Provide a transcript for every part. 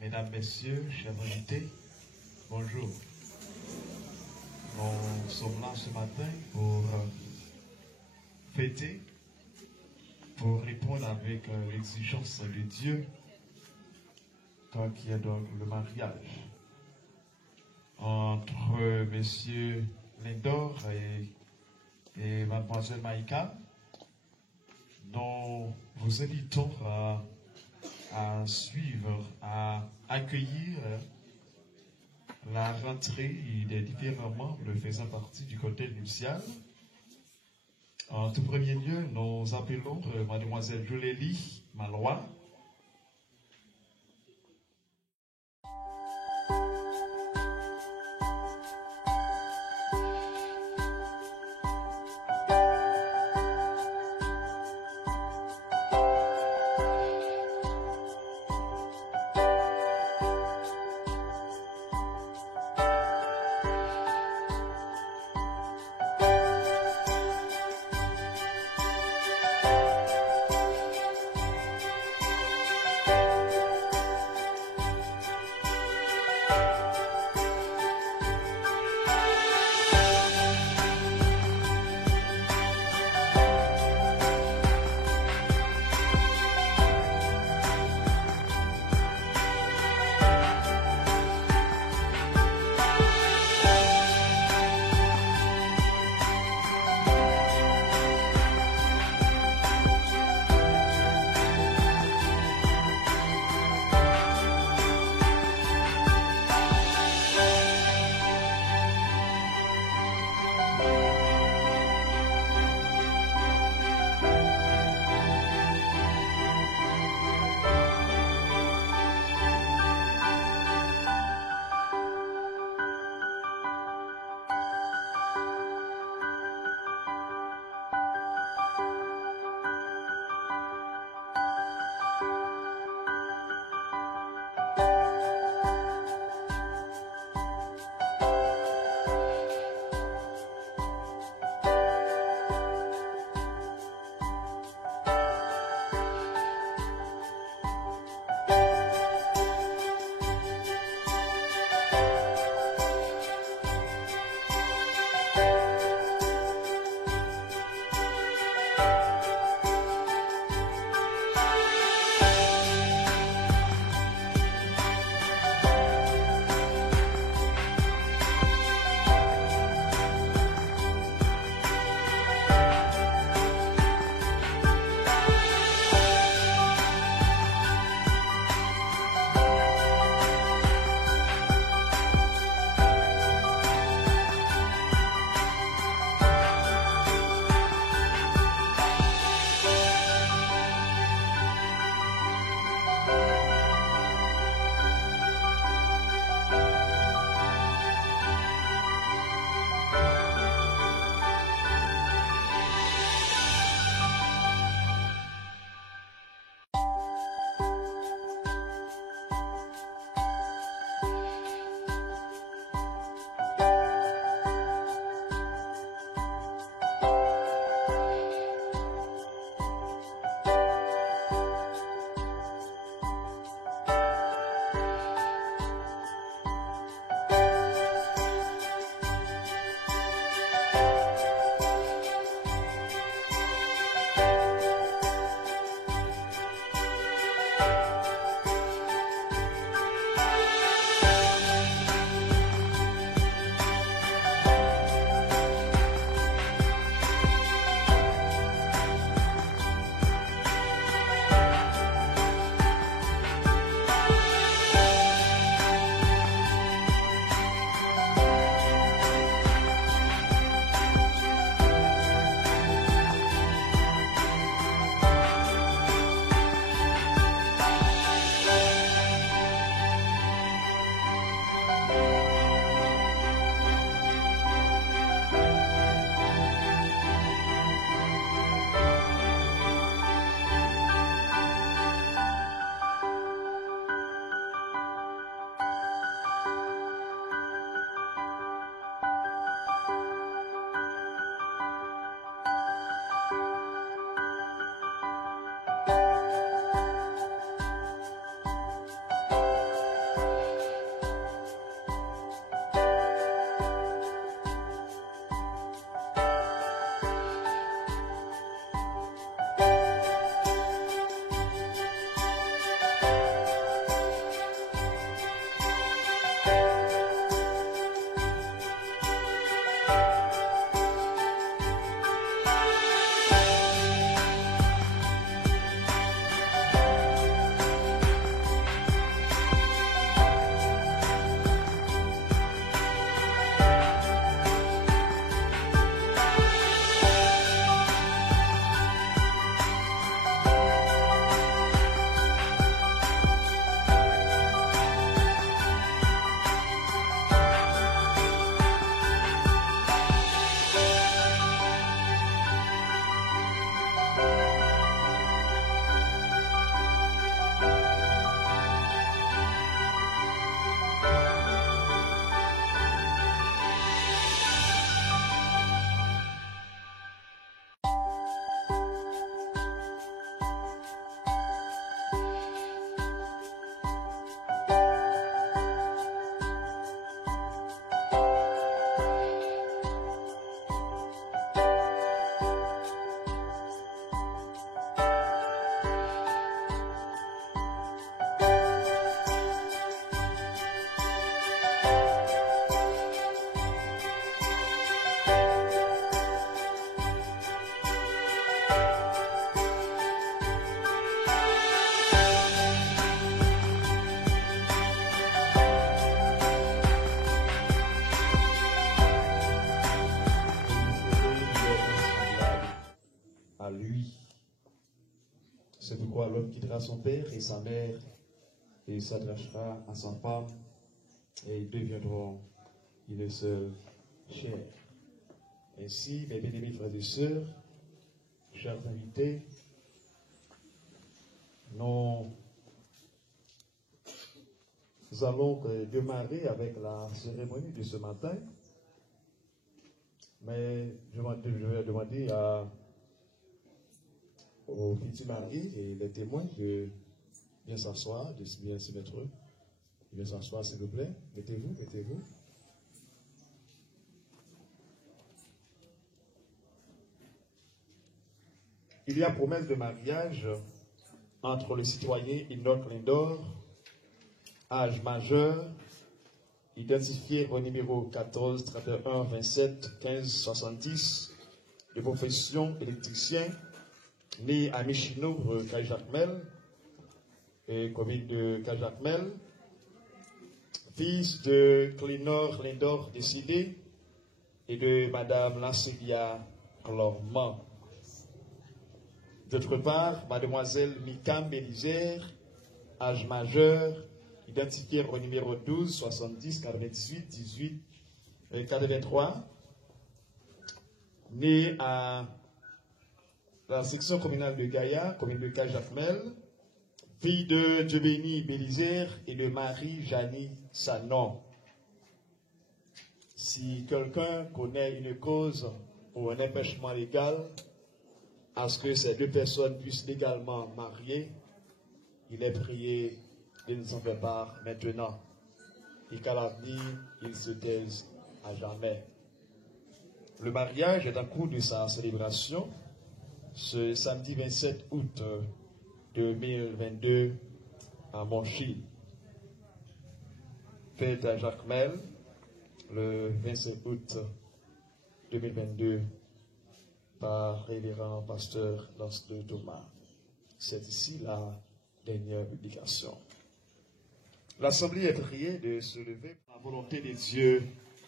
Mesdames, Messieurs, chers invités, bonjour. Nous sommes là ce matin pour fêter, pour répondre avec l'exigence de Dieu, qui est donc le mariage entre Messieurs Lindor et Mademoiselle Maïka. Nous vous invitons à suivre, à accueillir la rentrée des différents membres faisant partie du côté nuptial. En tout premier lieu, nous appelons Mademoiselle Jolélie Malois. pourquoi l'homme quittera son père et sa mère et s'attachera à sa femme et ils deviendront une seule chair. Ainsi, mes bien-aimés frères et sœurs, chers invités, nous allons démarrer avec la cérémonie de ce matin. Mais je vais demander aux petits mariés et les témoins de bien s'asseoir, de bien se mettre. Bien s'asseoir, s'il vous plaît. Mettez-vous, mettez-vous. Il y a promesse de mariage entre le citoyen Enoch Lindor, âge majeur, identifié au numéro 14 31 27 15 70, de profession électricien, né à Michino, Kajacmel, et commune de Kajacmel, fils de Clénor Lindor décédé et de Madame Lancelia Clormand. D'autre part, Mademoiselle Mikam Bélisère, âge majeur, identifié au numéro 12 70 98 18 83, né à la section communale de Gaïa, commune de Kajacmel, fille de Djebeni Bélisère et de Marie-Janie Sanon. Si quelqu'un connaît une cause ou un empêchement légal à ce que ces deux personnes puissent légalement marier, il est prié de nous en faire part maintenant et qu'à l'avenir, ils se taisent à jamais. Le mariage est en cours de sa célébration ce samedi 27 août 2022 à Montchil. Fête à Jacmel le 27 août 2022 par révérend pasteur Lancelot Thomas. C'est ici la dernière publication. L'Assemblée est priée de se lever. La volonté des dieux,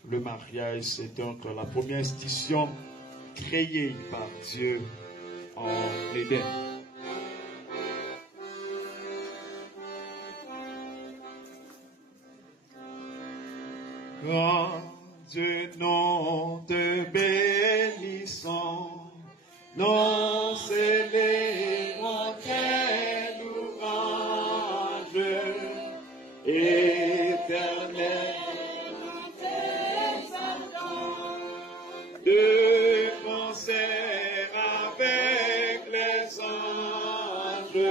le mariage, c'est donc la première institution créée par Dieu en Éden. Grand Dieu, nous te bénissons, nous célébrons tes louanges, éternel, de concert avec les anges,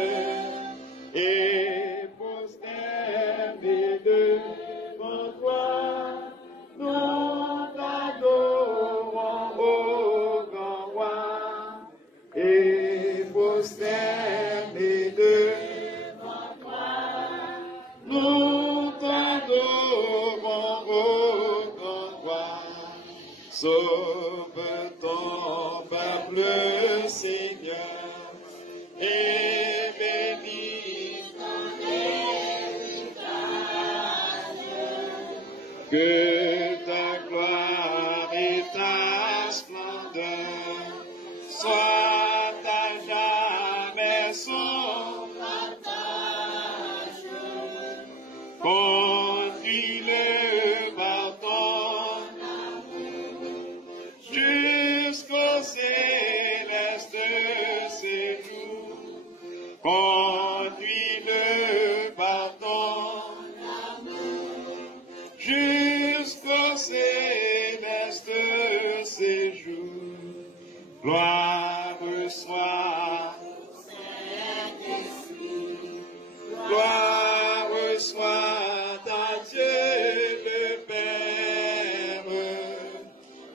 et posternés devant toi, nous t'adorons, ô grand roi, et posternés devant toi, nous t'adorons, ô grand roi. Sauve ton peuple, Seigneur, et bénis ton héritage. Que ta gloire et ta splendeur soient à jamais son partage. Conduis-le par ton jusqu'au céleste séjour, conduis-le par ton amour, jusqu'au céleste séjour. Gloire soit au Saint-Esprit, gloire soit à Dieu le Père,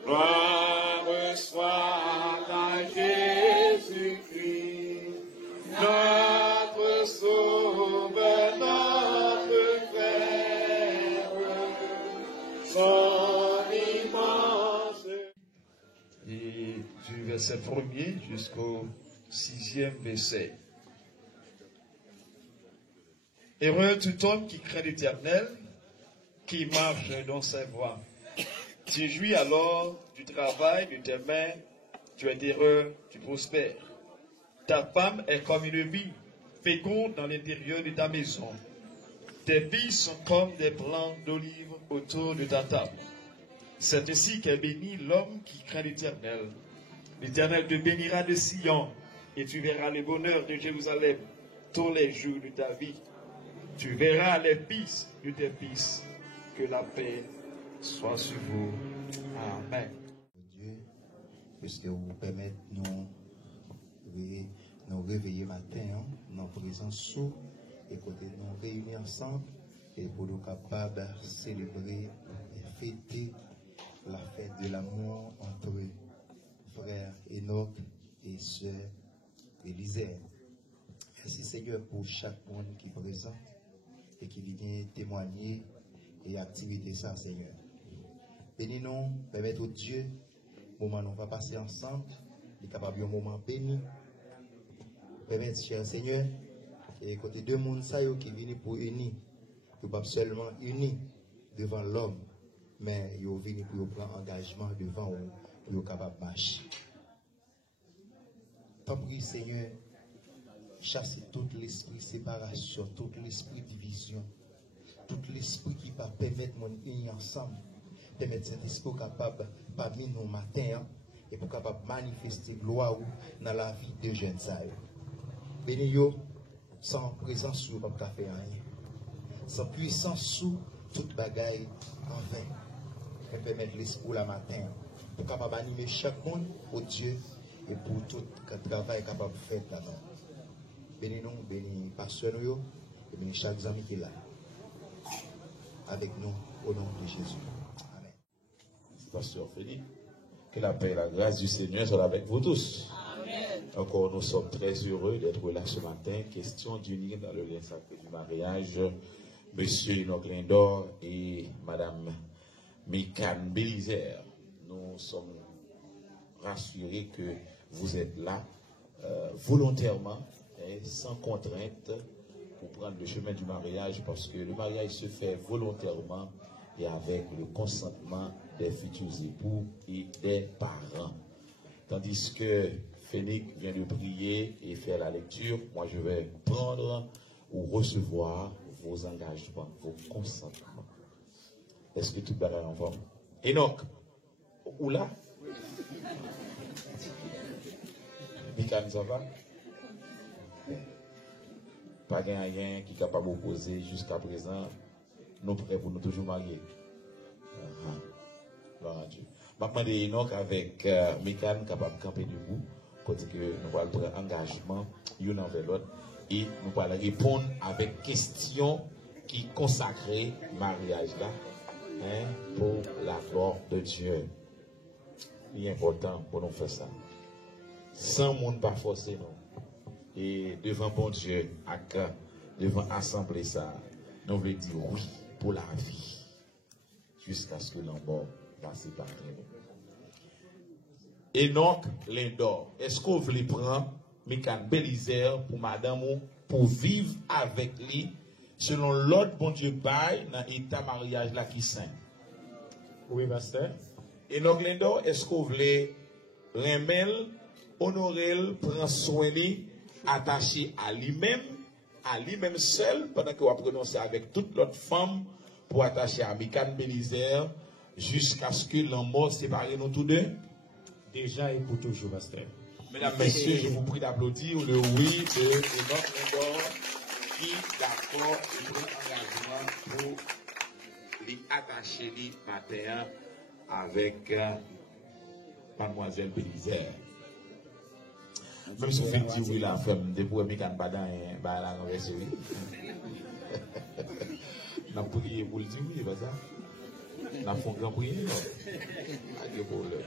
gloire soit à Jésus-Christ, notre Sauveur, notre Frère, son immense. Et du verset 1er jusqu'au 6e verset. Heureux tout homme qui craint l'Éternel, qui marche dans ses voies. Tu jouis alors du travail de tes mains, tu es heureux, tu prospères. Ta femme est comme une vigne féconde dans l'intérieur de ta maison. Tes fils sont comme des plants d'olive autour de ta table. C'est ainsi qu'est béni l'homme qui craint l'Éternel. L'Éternel te bénira de Sion, et tu verras le bonheur de Jérusalem tous les jours de ta vie. Tu verras les fils de tes fils. Que la paix soit sur vous. Amen. Dieu, puisque vous permettez nous réveiller matin, dans présence sous, et côté nous réunir ensemble, et pour nous capables de célébrer et fêter la fête de l'amour entre frères Enoch et sœur Élisée. Merci Seigneur pour chaque monde qui est présent et qui vient témoigner et activité ça, Seigneur. Bénis-nous, permettez au Dieu, moment nous va passer ensemble, il est capable d'un moment béni. Permettez, cher Seigneur, et côté deux mondes qui viennent pour unir, ils ne pas seulement unis devant l'homme, mais ils viennent pour prendre engagement devant eux, pour être capable de marcher. Tant pis, Seigneur, chasser tout l'esprit séparation, tout l'esprit division, tout l'esprit qui va permettre mon unir ensemble, permettre cet esprit capable parmi nos matins et pour capable manifester gloire dans la vie de jeunes sailles. Béni-yo, sans présence sous pas faire rien, sans puissance sous toute bagaille en vain, et permettre l'esprit la matin pour capable animer chaque monde au Dieu et pour tout le travail capable de faire là-dedans. Bénis-nous, bénis pasteur nous et bénis chaque ami qui est là avec nous au nom de Jésus. Amen. Pasteur Félix, que la paix et la grâce du Seigneur soient avec vous tous. Amen. Encore, nous sommes très heureux d'être là ce matin. Question d'unir dans le lien sacré du mariage, Monsieur Enoch Lindor et Madame Mikan Bélizer. Nous sommes rassurés que vous êtes là volontairement et sans contrainte pour prendre le chemin du mariage, parce que le mariage se fait volontairement et avec le consentement des futurs époux et des parents. Tandis que Félix vient de prier et faire la lecture, moi je vais prendre ou recevoir vos engagements, vos consentements. Est-ce que tout va en forme? Enoch, où là? Mikan, ça va? Pas rien qui est capable d'opposer jusqu'à présent. Nous prêts pour nous toujours marier. Gloire à Dieu. Maintenant, Enoch avec Mikan capable de camper debout, côté que nous allons prendre engagement, l'un envers l'autre, et nous allons répondre avec questions qui consacrent mariage là, pour la gloire de Dieu. Il est important pour nous faire ça. Sans monde pas forcer nous. Et devant bon Dieu, devant assemblée ça, nous voulons dire oui pour la vie, jusqu'à ce que l'embord va séparer nous. Enoch Lindor, est-ce qu'on voulait prendre Mikan Bélizer pour madame ou pour vivre avec lui selon l'ordre bon Dieu bail dans l'état mariage là qui saint? Oui, pasteur. Enoch Lindor, est-ce qu'on voulait remettre, honorer, prendre soin de lui, attaché à lui-même seul, pendant qu'il va prononcer avec toute l'autre femme pour attacher à Mikan Bélizer jusqu'à ce que l'amour sépare nous tous deux? Déjà et pour toujours, pasteur. Mesdames, messieurs, je vous prie d'applaudir le oui de Enoch Lindor qui d'accord et prend engagement pour lui attacher lui matin avec Mademoiselle Bélizer. Même si vous faites dire oui, la femme, depuis que Mikan Badan est la renversée. N'a pas prié pour le dire oui, pas ça? N'a pas grand prière, non? Pas de problème.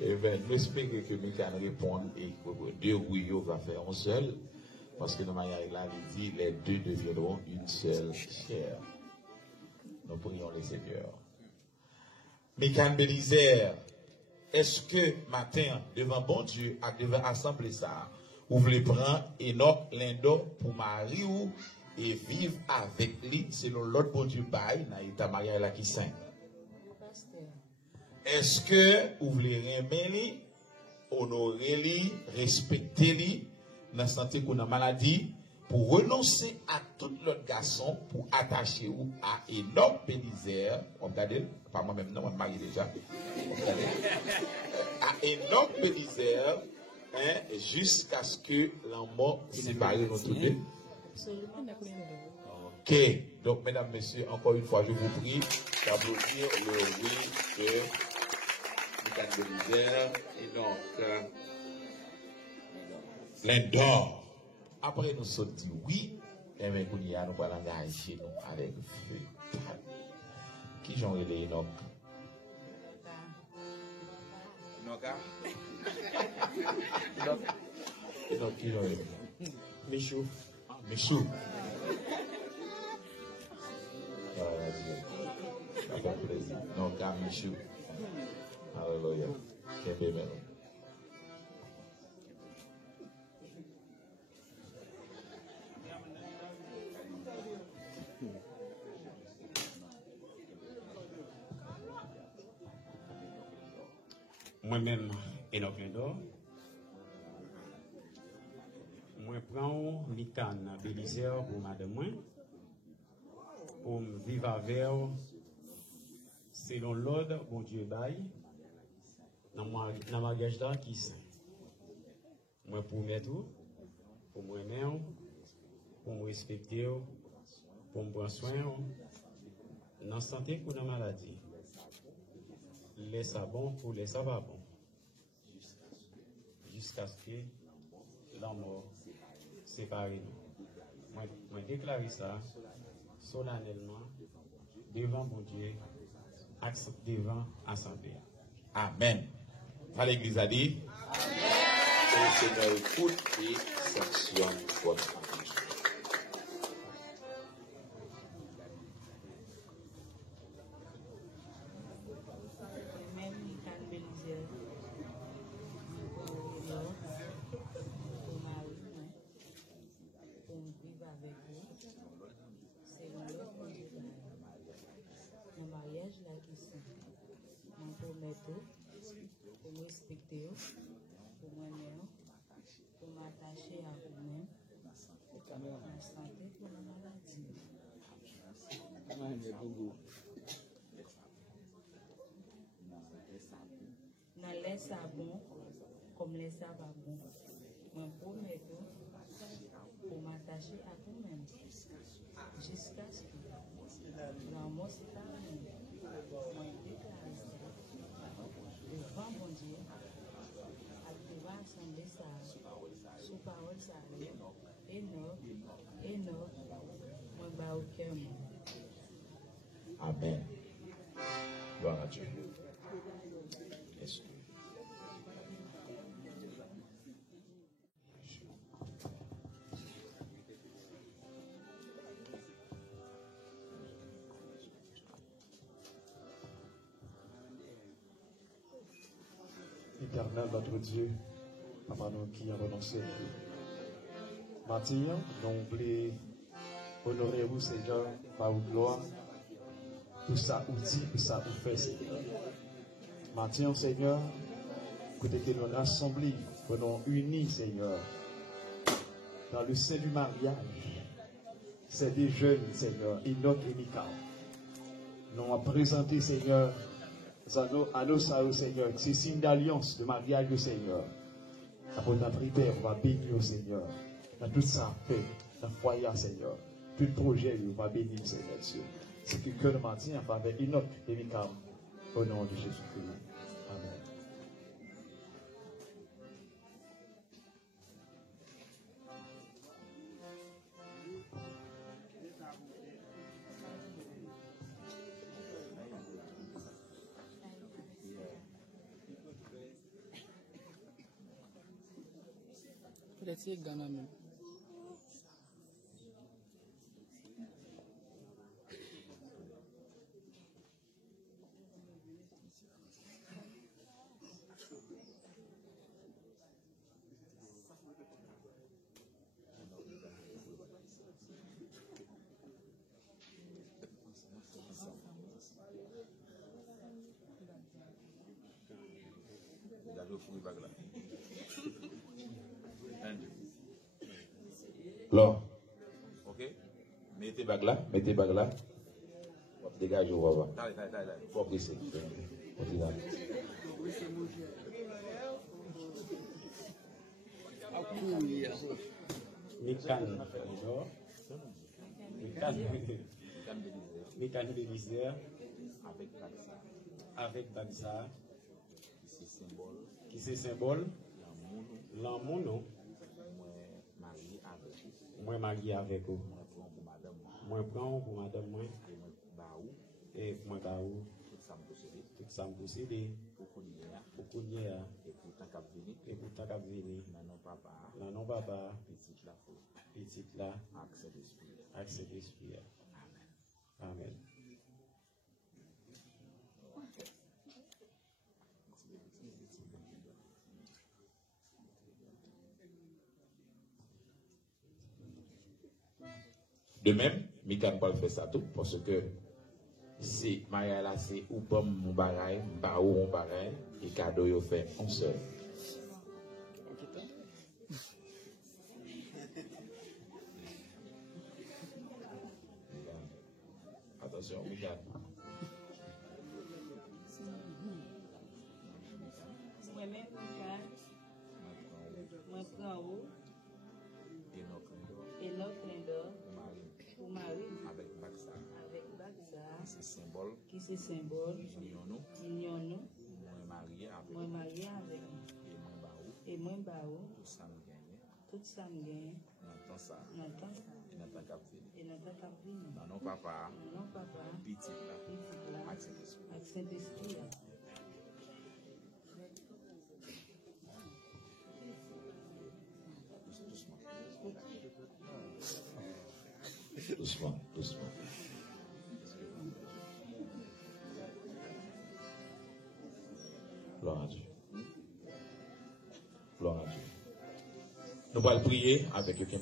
Et bien, nous espérons que Mikan réponde et que deux oui, va faire un seul. Parce que dans ma là, il dit les deux deviendront une seule chair. Nous prions le Seigneur. Mikan Bélizer, est-ce que matin, devant bon Dieu, devant assembler ça, vous voulez prendre Enoch Lindor pour marier ou et vivre avec lui selon l'autre bon Dieu bail dans l'état mariage là qui saint? Est-ce que vous voulez remettre lui, honorer lui, respecter lui, dans la santé qu'on a maladie, pour renoncer à tout l'autre garçon pour attacher ou à Enoch Bélizer, on regarde, pas moi-même, non, on me marie déjà, à Enoch Bélizer, hein, jusqu'à ce que la mort sépare nous tous deux. Ok, donc mesdames, messieurs, encore une fois, je vous prie d'applaudir le oui de Enoch Bélizer, Enoch Lindor. Après nous sommes dit oui, et bien nous allons engager nous avec feu. Qui j'en ai les Enoch? Enoch qui j'en ai? Michou. Michou. Ça fait plaisir. Non, car Michou. Alléluia. Quel bébé. Moi-même, Enoch Lindor. Moi, prends Mitan Bélizer pour madame moi, pour me vivre avec selon l'ordre, bon Dieu, bail, dans le mariage là qui saint. Moi, pour mettre, pour moi aimer, pour me respecter, pour me prendre soin, dans la santé ou dans la maladie. Laisse ça bon pour laisser ça pas bon. Jusqu'à ce que la mort sépare nous. Moi déclare ça solennellement devant mon Dieu, devant l'Assemblée. Amen. À l'église a dit. Amen. Que le Seigneur écoute et sanctionne votre amour. Pour me respecter, pour moi-même, pour m'attacher à vous-même, pour la santé, pour la maladie. Dans les savons, comme les savons, je promets pour m'attacher à vous-même, jusqu'à ce que l'amour sépare nous. Moi, déclare ça. Devant mon Dieu, à devant l'Assemblée, sous parole, ça, Enoch, moi, bah, au cœur. Amen. Gloire à Dieu. Yes. Éternel, notre Dieu, papa nous qui a renoncé. Matin, nous voulons honorer vous, Seigneur, par vos gloire, pour ça outil, pour ça vous fait, Seigneur. Matin, Seigneur, côté que nous assemblés, que nous unis, Seigneur, dans le sein du mariage, c'est des jeunes, Seigneur, Enoch et Michal. Nous avons présenté, Seigneur, à nos Seigneur, c'est signe d'alliance, de mariage, Seigneur. Après notre prière, on va bénir, Seigneur. Dans tout ça, paix, dans le foyer, Seigneur. Tout projet, on va bénir, Seigneur Dieu. C'est que le matin, en faveur Enoch et Michal, au nom de Jésus-Christ. Amen. Peut-être que c'est Ghana même. Alors, Mettez bague là, mettez bague là. Dégagez, on va voir. Faut presser. Mécanique de Lisère avec Bagza qui c'est symbole l'amour non moi marié avec vous moi prends pour madame moi et moi baou tout ça me posséder beaucoup de et pourtant cap venir non papa petite là accès d'esprit amen. De même, Mika ne peut pas faire ça tout parce que si Maria là c'est ou pas mon bagaille, pas ou mon bagaille, et cadeau yo fait un seul. Attention, Mika. Moi prends où et notre pour Marie avec Bagza qui c'est symbole union moi marié avec et moi baou tout ça me gagne et notre cap non papa petit là avec Saint-Esprit Doucement. Gloire à Dieu. Nous allons prier avec quelqu'un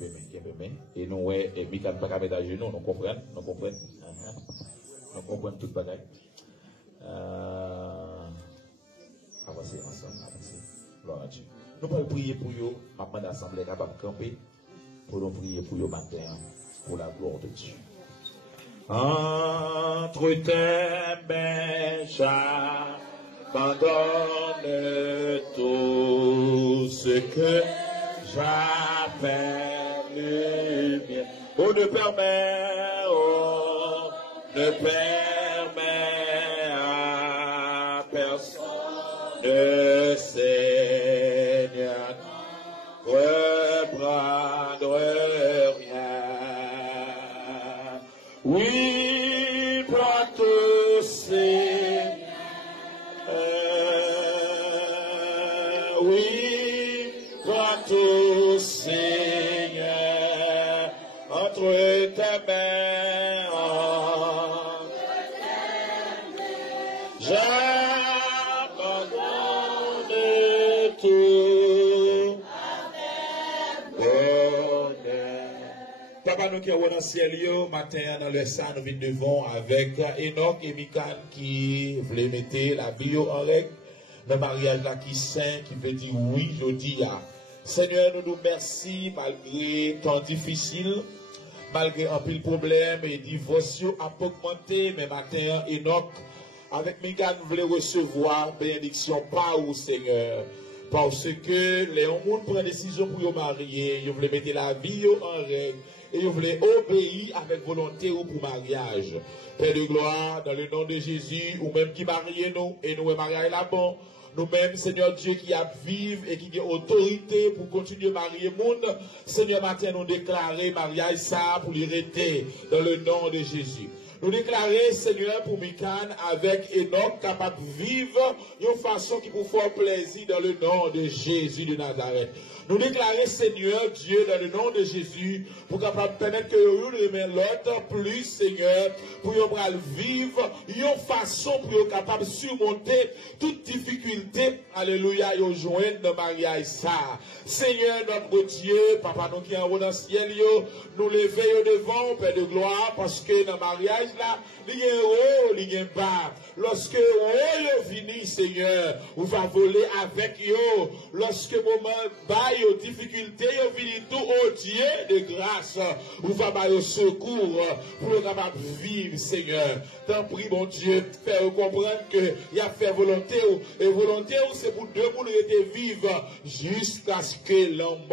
et nous, et Mika ne peut pas mettre à genoux, nous comprenons. Nous comprenons toute bagaille. Avancez ensemble, Gloire à Dieu. Nous allons prier pour vous, maintenant d'assemblée capable de camper, pour nous prier pour vous matin, pour la gloire de Dieu. Entre tes mains, j'abandonne tout ce que j'appelle le bien. Oh, ne permets à personne de Seigneur reprendre rien. Oui, prends tout Seigneur. Oui, prends tout Seigneur entre tes mains. J'abandonne tout. Papa, nous qui sommes dans le ciel, matin, dans le sang, nous venons devant avec Enoch et Mikan qui voulaient mettre la vie en règle. Le mariage là qui saint, qui veut dire oui, je dis là. Seigneur, nous nous remercions malgré temps difficile, malgré un pile problème et divorce a augmenté, mais matin, Enoch, avec Mikan, nous voulons recevoir bénédiction par vous, Seigneur. Parce que les gens prennent décision pour vous marier, ils veulent mettre la vie en règle et ils veulent obéir avec volonté ou pour mariage. Père de gloire, dans le nom de Jésus, ou même qui marie nous et nous marier là-bas. Nous-mêmes, Seigneur Dieu, qui a vivre et qui a autorité pour continuer à marier le monde, Seigneur, matin, nous déclarer mariage ça pour l'irriter dans le nom de Jésus. Nous déclarer, Seigneur, pour Mikan avec Enoch, capable de vivre d'une façon qui vous fait plaisir dans le nom de Jésus de Nazareth. Nous déclarer, Seigneur Dieu, dans le nom de Jésus, pour capable permettre que nous remet l'autre plus, Seigneur, pour nous vivre d'une façon pour nous capable de surmonter toute difficulté. Alléluia, nous joindre dans mariage ça. Seigneur, notre Dieu, Papa, nous qui en haut dans le ciel, nous lever devant, Père de gloire, parce que dans le mariage mariage là, il y a un haut, il y a un bas. Lorsque haut vini, Seigneur, on va voler avec yo. Lorsque moment bas, yo difficulté, yo vini tout au Dieu de grâce, on va ba yo secours pour le capable vivre, Seigneur. T'en prie, mon Dieu, faire comprendre que il a fait volonté, et volonté, c'est pour deux pour rester vivre jusqu'à ce que l'homme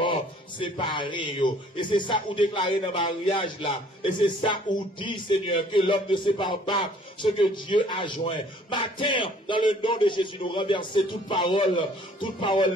séparé. Et c'est ça où déclarer dans le mariage là. Et c'est ça où dit, Seigneur, que l'homme ne sépare pas ce que Dieu a joint. Matin, dans le nom de Jésus, nous renverser toute parole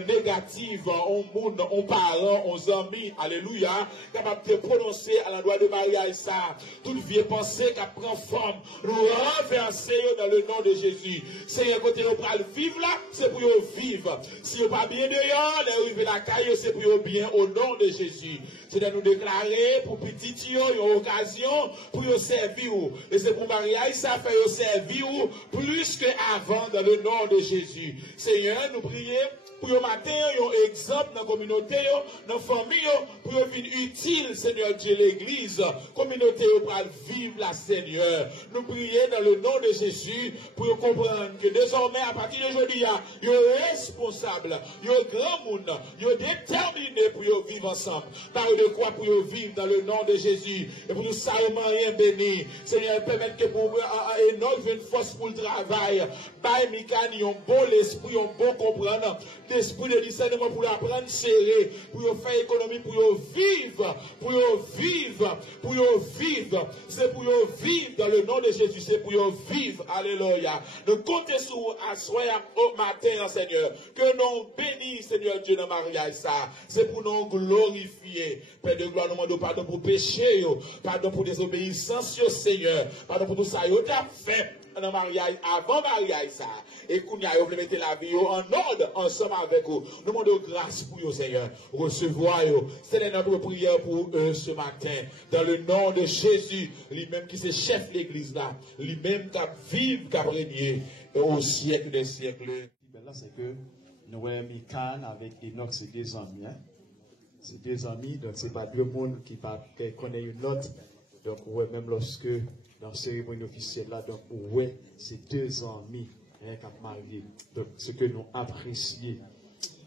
négative, en monde, en parents, en amis, alléluia, capable de prononcer à l'endroit de mariage ça. Toute vieille pensée qui prend forme, nous renverser dans le nom de Jésus. Seigneur, côté nous pral vivre là, c'est pour vivre. Si vous pas bien dehors, les rives la caille, c'est pour bien au nom de Jésus. C'est de nous déclarer pour petit une occasion pour nous servir. Et c'est pour mariage, ça fait nous servir plus qu'avant dans le nom de Jésus. Seigneur, nous prions pour le matin, un exemple dans la communauté, dans la famille, pour venir utile, Seigneur Dieu, l'église, communauté, pour vivre la Seigneur. Nous prions dans le nom de Jésus pour comprendre que désormais, à partir d'aujourd'hui, il y a responsable, il y a grand monde, il y a déterminé pour vivre ensemble. Par de quoi pour vivre dans le nom de Jésus. Et pour nous salement rien béni. Seigneur, permettre que pour Enoch une force pour le travail. By Mikani, un bon l'esprit, un bon comprendre. D'esprit de discernement pour apprendre serré, pour faire économie, pour vivre, c'est pour vivre dans le nom de Jésus, c'est pour vivre, alléluia. Nous comptons sur assoir au matin, Seigneur, que nous bénissons, Seigneur Dieu, dans le mariage, ça, c'est pour nous glorifier. Père de gloire, nous demandons pardon pour péché, pardon pour désobéissance, Seigneur, pardon pour tout ça, tu as fait. Dans mariage, avant mariage, ça. Et qu'on y a, vous mettez la vie en ordre ensemble avec vous. Nous demandons grâce pour vous, Seigneur. Recevoir, c'est notre prière pour eux ce matin. Dans le nom de Jésus, lui-même qui est chef de l'église là, lui-même qui vive, qui a régné au siècle des siècles. Là, c'est que nous avons mis Cannes avec Enoch, c'est des amis. Hein? C'est des amis, donc c'est pas deux mondes qui connaissent une autre. Donc, ouais, même lorsque dans la cérémonie officielle là, donc ouais, c'est deux amis qui ont marié. Donc, ce que nous apprécions.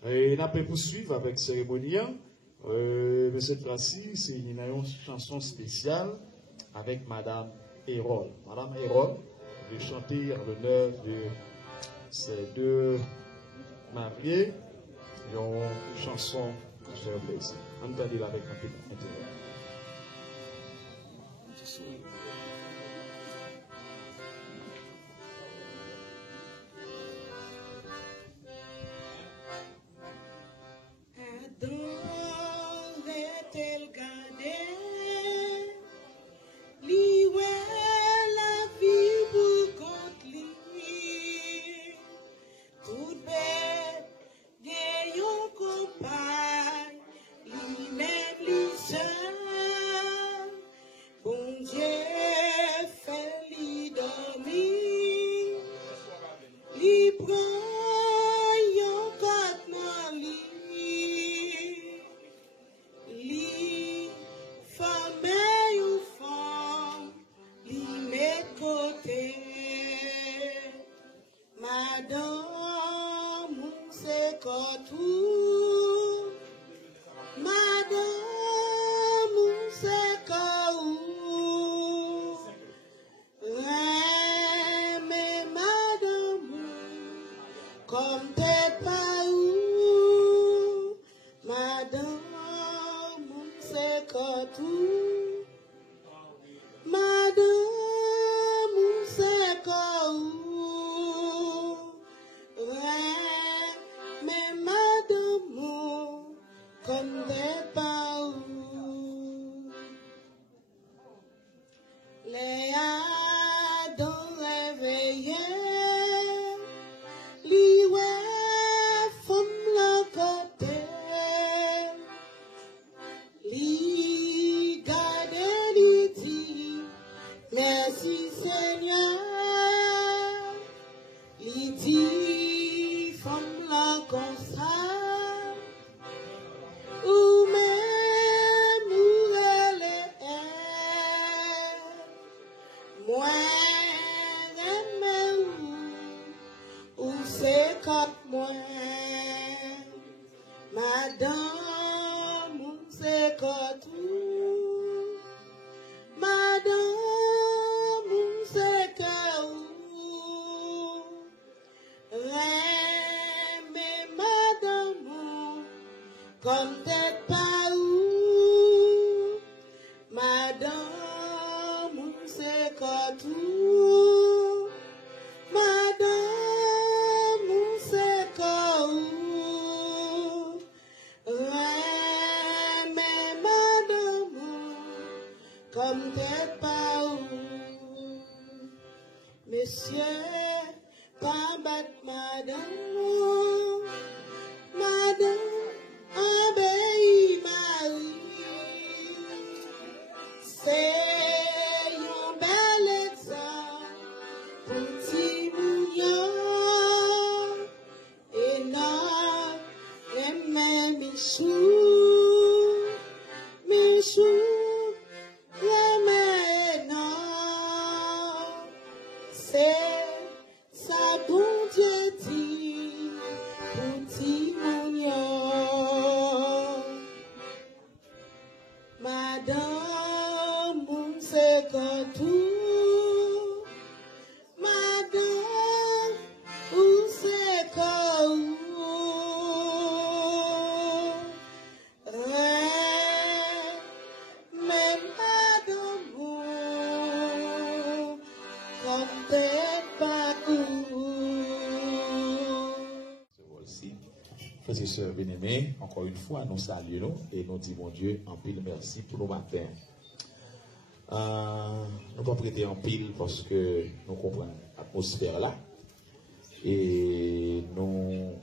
Et on peut poursuivre avec la cérémonie. Mais cette fois-ci, c'est une chanson spéciale avec Madame Hérol. Madame Hérol de chanter en l'honneur de ces deux mariés. Une chanson, je vous plaisir. Entendez-la avec un peu d'intérêt. Liwe Moi, j'aime ou c'est comme moi. Madame, ou c'est comme tout. Madame, ou c'est comme mais madame, comme t'es pas où, madame, c'est comme tout, madame, c'est comme mais madame, comme t'es pas où, monsieur. Pas battre madame, madame, obéis Marie. C'est un bel exemple pour petit mounion. Et non, et même Michou, Michou, mais non, c'est sa bon Dieu dit, petit mounion. Madame, c'est quand tout. Madame, où c'est quand mais madame, comme t'es pas Frères et sœurs bien-aimés, encore une fois, nous saluons et nous disons, mon Dieu, en pile merci pour nos matins. Nous pas prêter en pile parce que nous comprenons l'atmosphère là. Et nous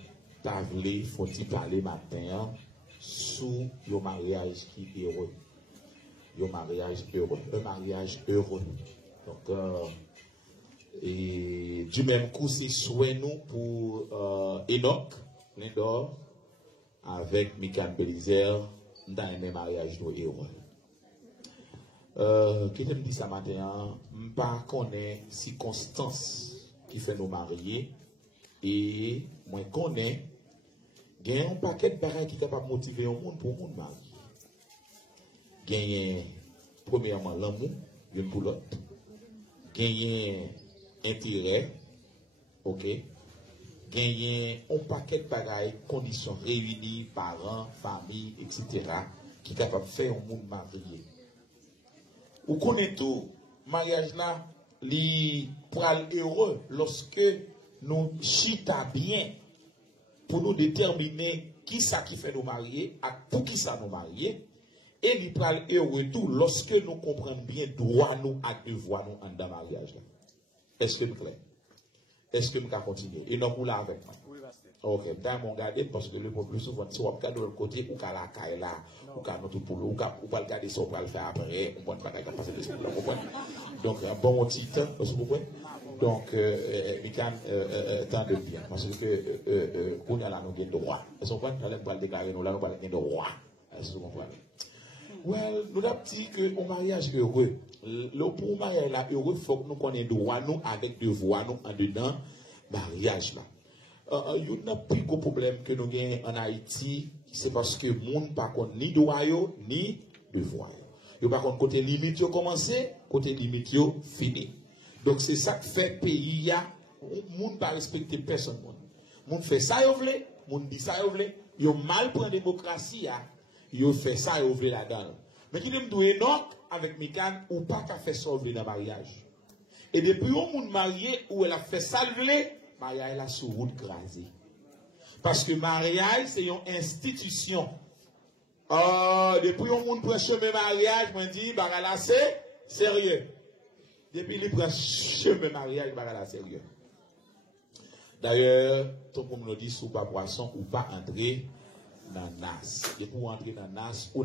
t'avons faut-il parler matin sous le mariage qui est heureux. Le mariage heureux. Un mariage heureux. Donc, et du même coup, c'est souhait nous pour Enoch. Lindor, avec Michael Belizer, dans un même mariage nous heureux. Qui te me dit ça matin, je ne connais pas circonstances qui fait nous marier, et moi je connais, il y a un paquet de bagages qui est capable de motiver un monde pour un marier. Il y a premièrement l'amour, l'une pour l'autre. Il y a intérêt, ok. Gagner un paquet de bagailles, conditions réunies, parents, famille, etc., qui est capable de faire un monde marié. Vous connaissez tout, mariage là, li pral heureux lorsque nous chita bien pour nous déterminer qui ça qui fait nous marier, à pour qui ça nous marier, et li pral heureux tout lorsque nous comprenons bien droit nous à devoir nous en dans mariage là. Est-ce que nous clair? Est-ce que nous pouvons continuer? Et non, vous là avec moi. Ok, dans mon garder parce que le plus souvent, si on regarde de l'autre côté, ou qu'à la caille là, ou qu'à notre poule, ou qu'à regarder ça, on va le faire après, on ne peut pas passer de ce là, vous comprenez? Donc, un bon titre, vous comprenez? Donc, il y a tant de bien, parce que, qu'on a là, nous avons droit. Est-ce qu'on peut déclarer, nous là, nous avons droit. Est-ce que vous comprenez? Well, nous avons dit que au mariage heureux, le pour mariage là heureux, il faut que nous connaissions droit nous avec devoir nous en dedans mariage là. Il y a un plus gros problème que nous avons en Haïti, c'est parce que le monde pas contre ni droit ni devoir. Il pas contre côté limite commencé, côté limite fini. Donc c'est ça qui fait pays ya, le monde pas respecter personne. Le monde fait ça il veut, le monde dit ça il veut, il mal pour la démocratie ya. Yo fait ça et ouvre la dalle. Mais qui me dit Enoch avec Mikan ou pas qu'à faire ça ouvrir dans le mariage. Et depuis au monde marié où elle a fait ça le mariage elle a sur route grasée. Parce que mariage c'est une institution. Depuis au monde prend chemin mariage, moi dit bagala c'est sérieux. Depuis il prend chemin mariage bagala sérieux. D'ailleurs, tout le monde nous dit sous pas poisson ou pas entrer dans nas. Et pour entrer dans nas ou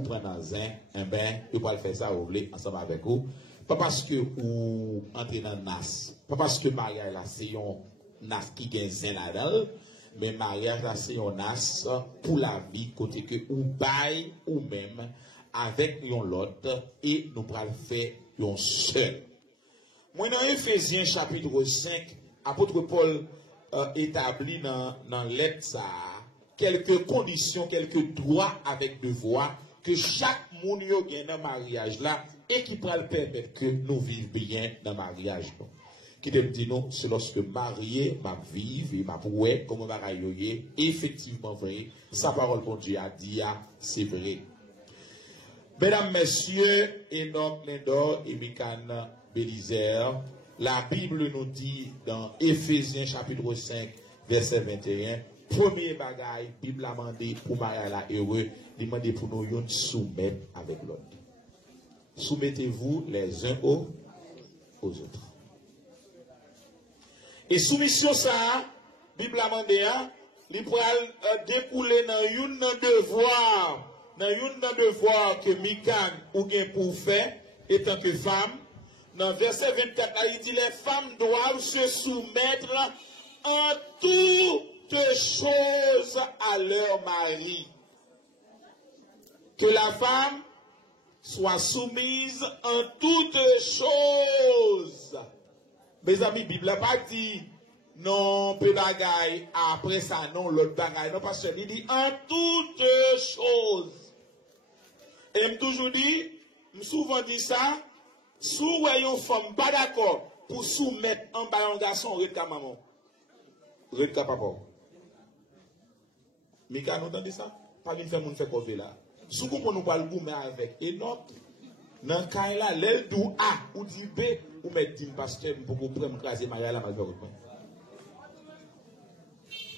prendre dans un bain, vous pouvez faire ça ensemble avec vous. Pas parce que vous entrez dans nas, pas parce que mariage là c'est un nas qui gagne zin là-dedans, mais mariage là c'est un nas pour la vie côté que ou bail ou même avec l'autre et nous pourrons faire un seul. Moi, dans Éphésiens chapitre 5, apôtre Paul établit dans lettre ça quelques conditions, quelques droits avec devoirs que chaque monde gagne dans le mariage là et qui pourra le permettre que nous vivions bien dans le mariage. Qui te dit non, c'est lorsque marié, m'a vivre et m'a pouet, comme on va railler, effectivement vrai, sa parole pour Dieu a dit, c'est vrai. Mesdames, messieurs, Enoch, Lindor et Mikan Bélizer, la Bible nous dit dans Éphésiens chapitre 5, verset 21, premier bagaille, Bible a demandé pour mariage là heureux, demandé pour nous yon soumettre avec l'autre. Soumettez-vous les uns aux autres. Et soumission ça, Bible a demandé, il pourra découler dans une devoir. Dans un devoir que Mikan ou bien pour faire, étant que femme, dans verset 24, il dit les femmes doivent se soumettre en toutes choses à leur mari. Que la femme soit soumise en toutes choses. Mes amis, la Bible n'a pas dit non, peu bagaille, après ça, non, l'autre bagaille. Non, parce qu'il dit en toutes choses. Et je toujours dit, je souvent dit ça, si vous voyez une femme pas d'accord pour soumettre un ballon garçon, redka maman. Redka papa. Mika, vous entendez ça? Pas une femme qui fait cover là. Si vous comprenez pas le goût, mais avec Enoch, dans le cas là, l'aile d'où A ou dit B, ou mettre dit pasteur pour vous prendre craser Maria la malheureusement.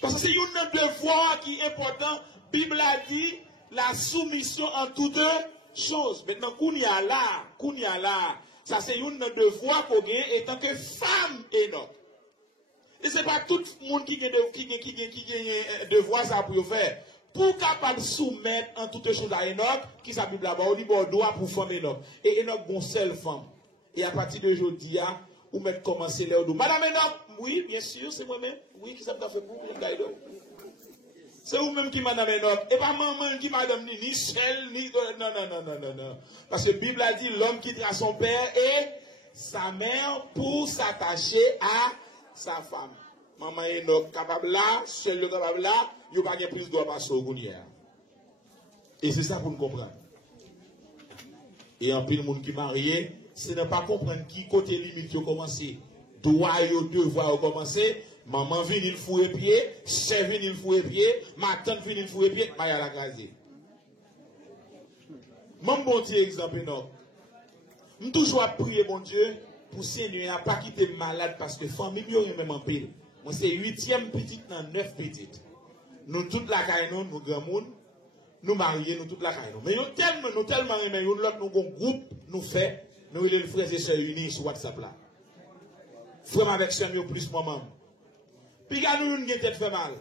Parce que c'est un devoir qui est important. La Bible a dit la soumission en toutes choses. Maintenant, kounya là, ça c'est un devoir qu'on gagne étant que femme Enoch. Et ce n'est pas tout le monde qui gagne devoir ça pour faire. Pour capable soumettre en toutes choses à Enoch, qui sa Bible là-bas, on dit bon droit pour femme Enoch. Et Enoch bon seule femme. Et à partir d'aujourd'hui, ou mettre commencer les deux. Madame Enoch, oui, bien sûr, c'est moi-même. Oui, qui ça fait pour vous, c'est vous-même qui madame Enoch. Et pas maman qui madame ni seule, ni. Non. Parce que la Bible a dit l'homme quittera son père et sa mère pour s'attacher à sa femme. Maman Enoch capable là, seul le capable là, il n'y a pas de plus de droit passer au gounière. Et c'est ça pour nous comprendre. Et en plus, le monde qui marié, c'est ne pas comprendre qui côté limite qui a commencé. Droit et devoir commencer. Maman vient, il fout pied. Chef vient, il fout pied. Ma tante vient, il fout pied. Maya la graser. Mon bon Dieu, exemple, non. Je toujours prier, mon Dieu, pour Seigneur, à pas quitter malade parce que famille, il y a même en pile. Moi, c'est 8e petite dans 9 petites. Nous, toute la caille, nous, grand monde, nous mariés, nous, toute la caille. Mais nous tellement aimés, nous, l'autre, nous, groupe, nous fait, nous, les frères et sœurs unis sur WhatsApp là. Frère avec sœur, plus maman. Puis, quand nous, nous, tête fait mal.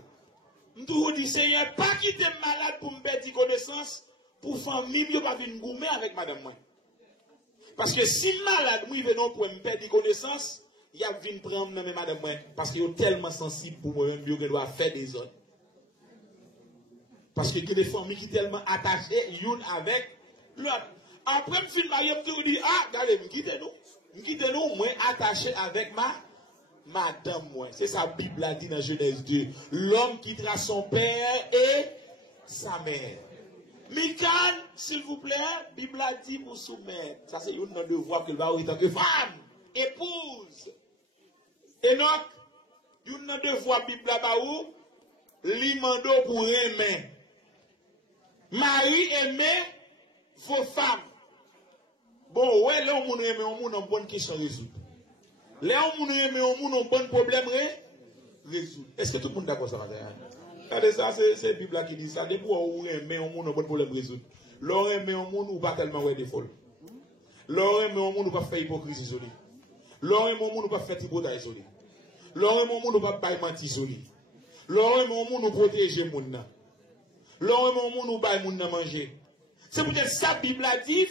Nous, toujours dit, Seigneur, pas quitter malade pour me perdre connaissance, pour famille, je pas venir goumer avec madame moi. Parce que si malade, moi, venons pour me perdre connaissance, il y a venir prendre même madame moi. Parce qu'il est tellement sensible pour moi-même, je dois faire des autres. Parce que des familles qui sont tellement attachées, l'une avec l'autre. Après, je me dis, regardez, quittez-nous, moi, attaché avec madame, moi. C'est ça, la Bible a dit dans Genèse 2. L'homme quittera son père et sa mère. Mikan, s'il vous plaît, la Bible a dit pour soumettre. Ça, c'est un devoir qu'elle va avoir en tant que femme, épouse. Enoch, un devoir, la Bible a où l'imando pour aimer. Marie aimez vos femmes. Bon, ouais, là, on aime, on a une bonne question résoudre. Là, on aime, on a un bon problème résoudre. Est-ce que tout le monde est d'accord ça, madame? Regardez ça, c'est la Bible qui dit ça. Depuis on aime, on a un bon problème résoudre. L'on aime, on pas tellement ouais des folles. L'on aime, on pas faire hypocrisie isolée. L'on aime, on pas faire tiboda isolé. L'on aime, on pas faire mentir isolé. L'on aime, on protéger mon nom. L'homme et mon bail moun manger. C'est peut-être ça la Bible a dit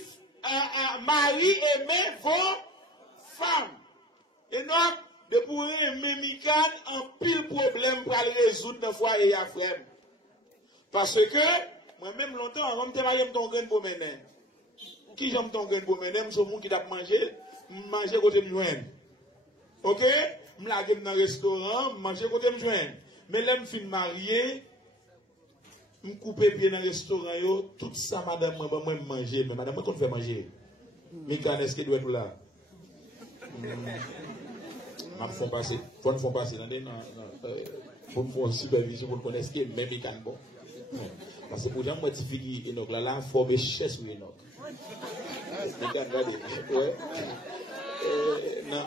Marie aimez vos femmes. Et donc de pour aimer Mikan un pile problème pour le résoudre dans foyer à frère. Parce que moi même longtemps avant me marier me ton grain pour mener. Qui j'aime ton grain pour mener, c'est mon qui t'a manger côté de loin. Ok? Je suis dans un restaurant, je mange côté me joindre. Mais là, je suis marié, je coupe pied dans le restaurant, tout ça, madame, moi, je manger. Mais madame, moi, qu'on fait manger? Mais quand est-ce qu'il doit être là? Je fais passer. Faut nous passer. Pour me faire une supervision, pour connaître ce qui est même mécanique. Bon. Parce que pour dire, moi, je suis Enoch là, il faut me chercher sur Enoch. Ouais.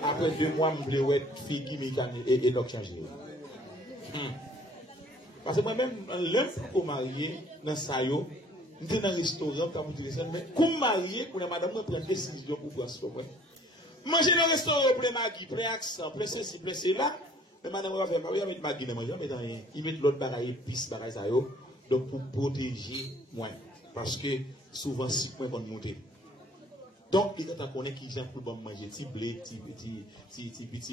Après 2 mois, je voulais être fille mécanique et Enoch changer. Parce que moi-même, l'homme pour marier dans ça, je suis dans un restaurant, mais comme marié, pour madame, je prends une décision pour prendre ça. Manger dans le restaurant, plein magui, plein accent, plein ceci, plein cela. Mais madame va faire, il met magui dans manger, il met l'autre bagaille, épice, bagaille ça, donc pour protéger moi. Parce que souvent, si moi, on monte. Donc, il y a des gens qui ont pour manger, petit blé, petit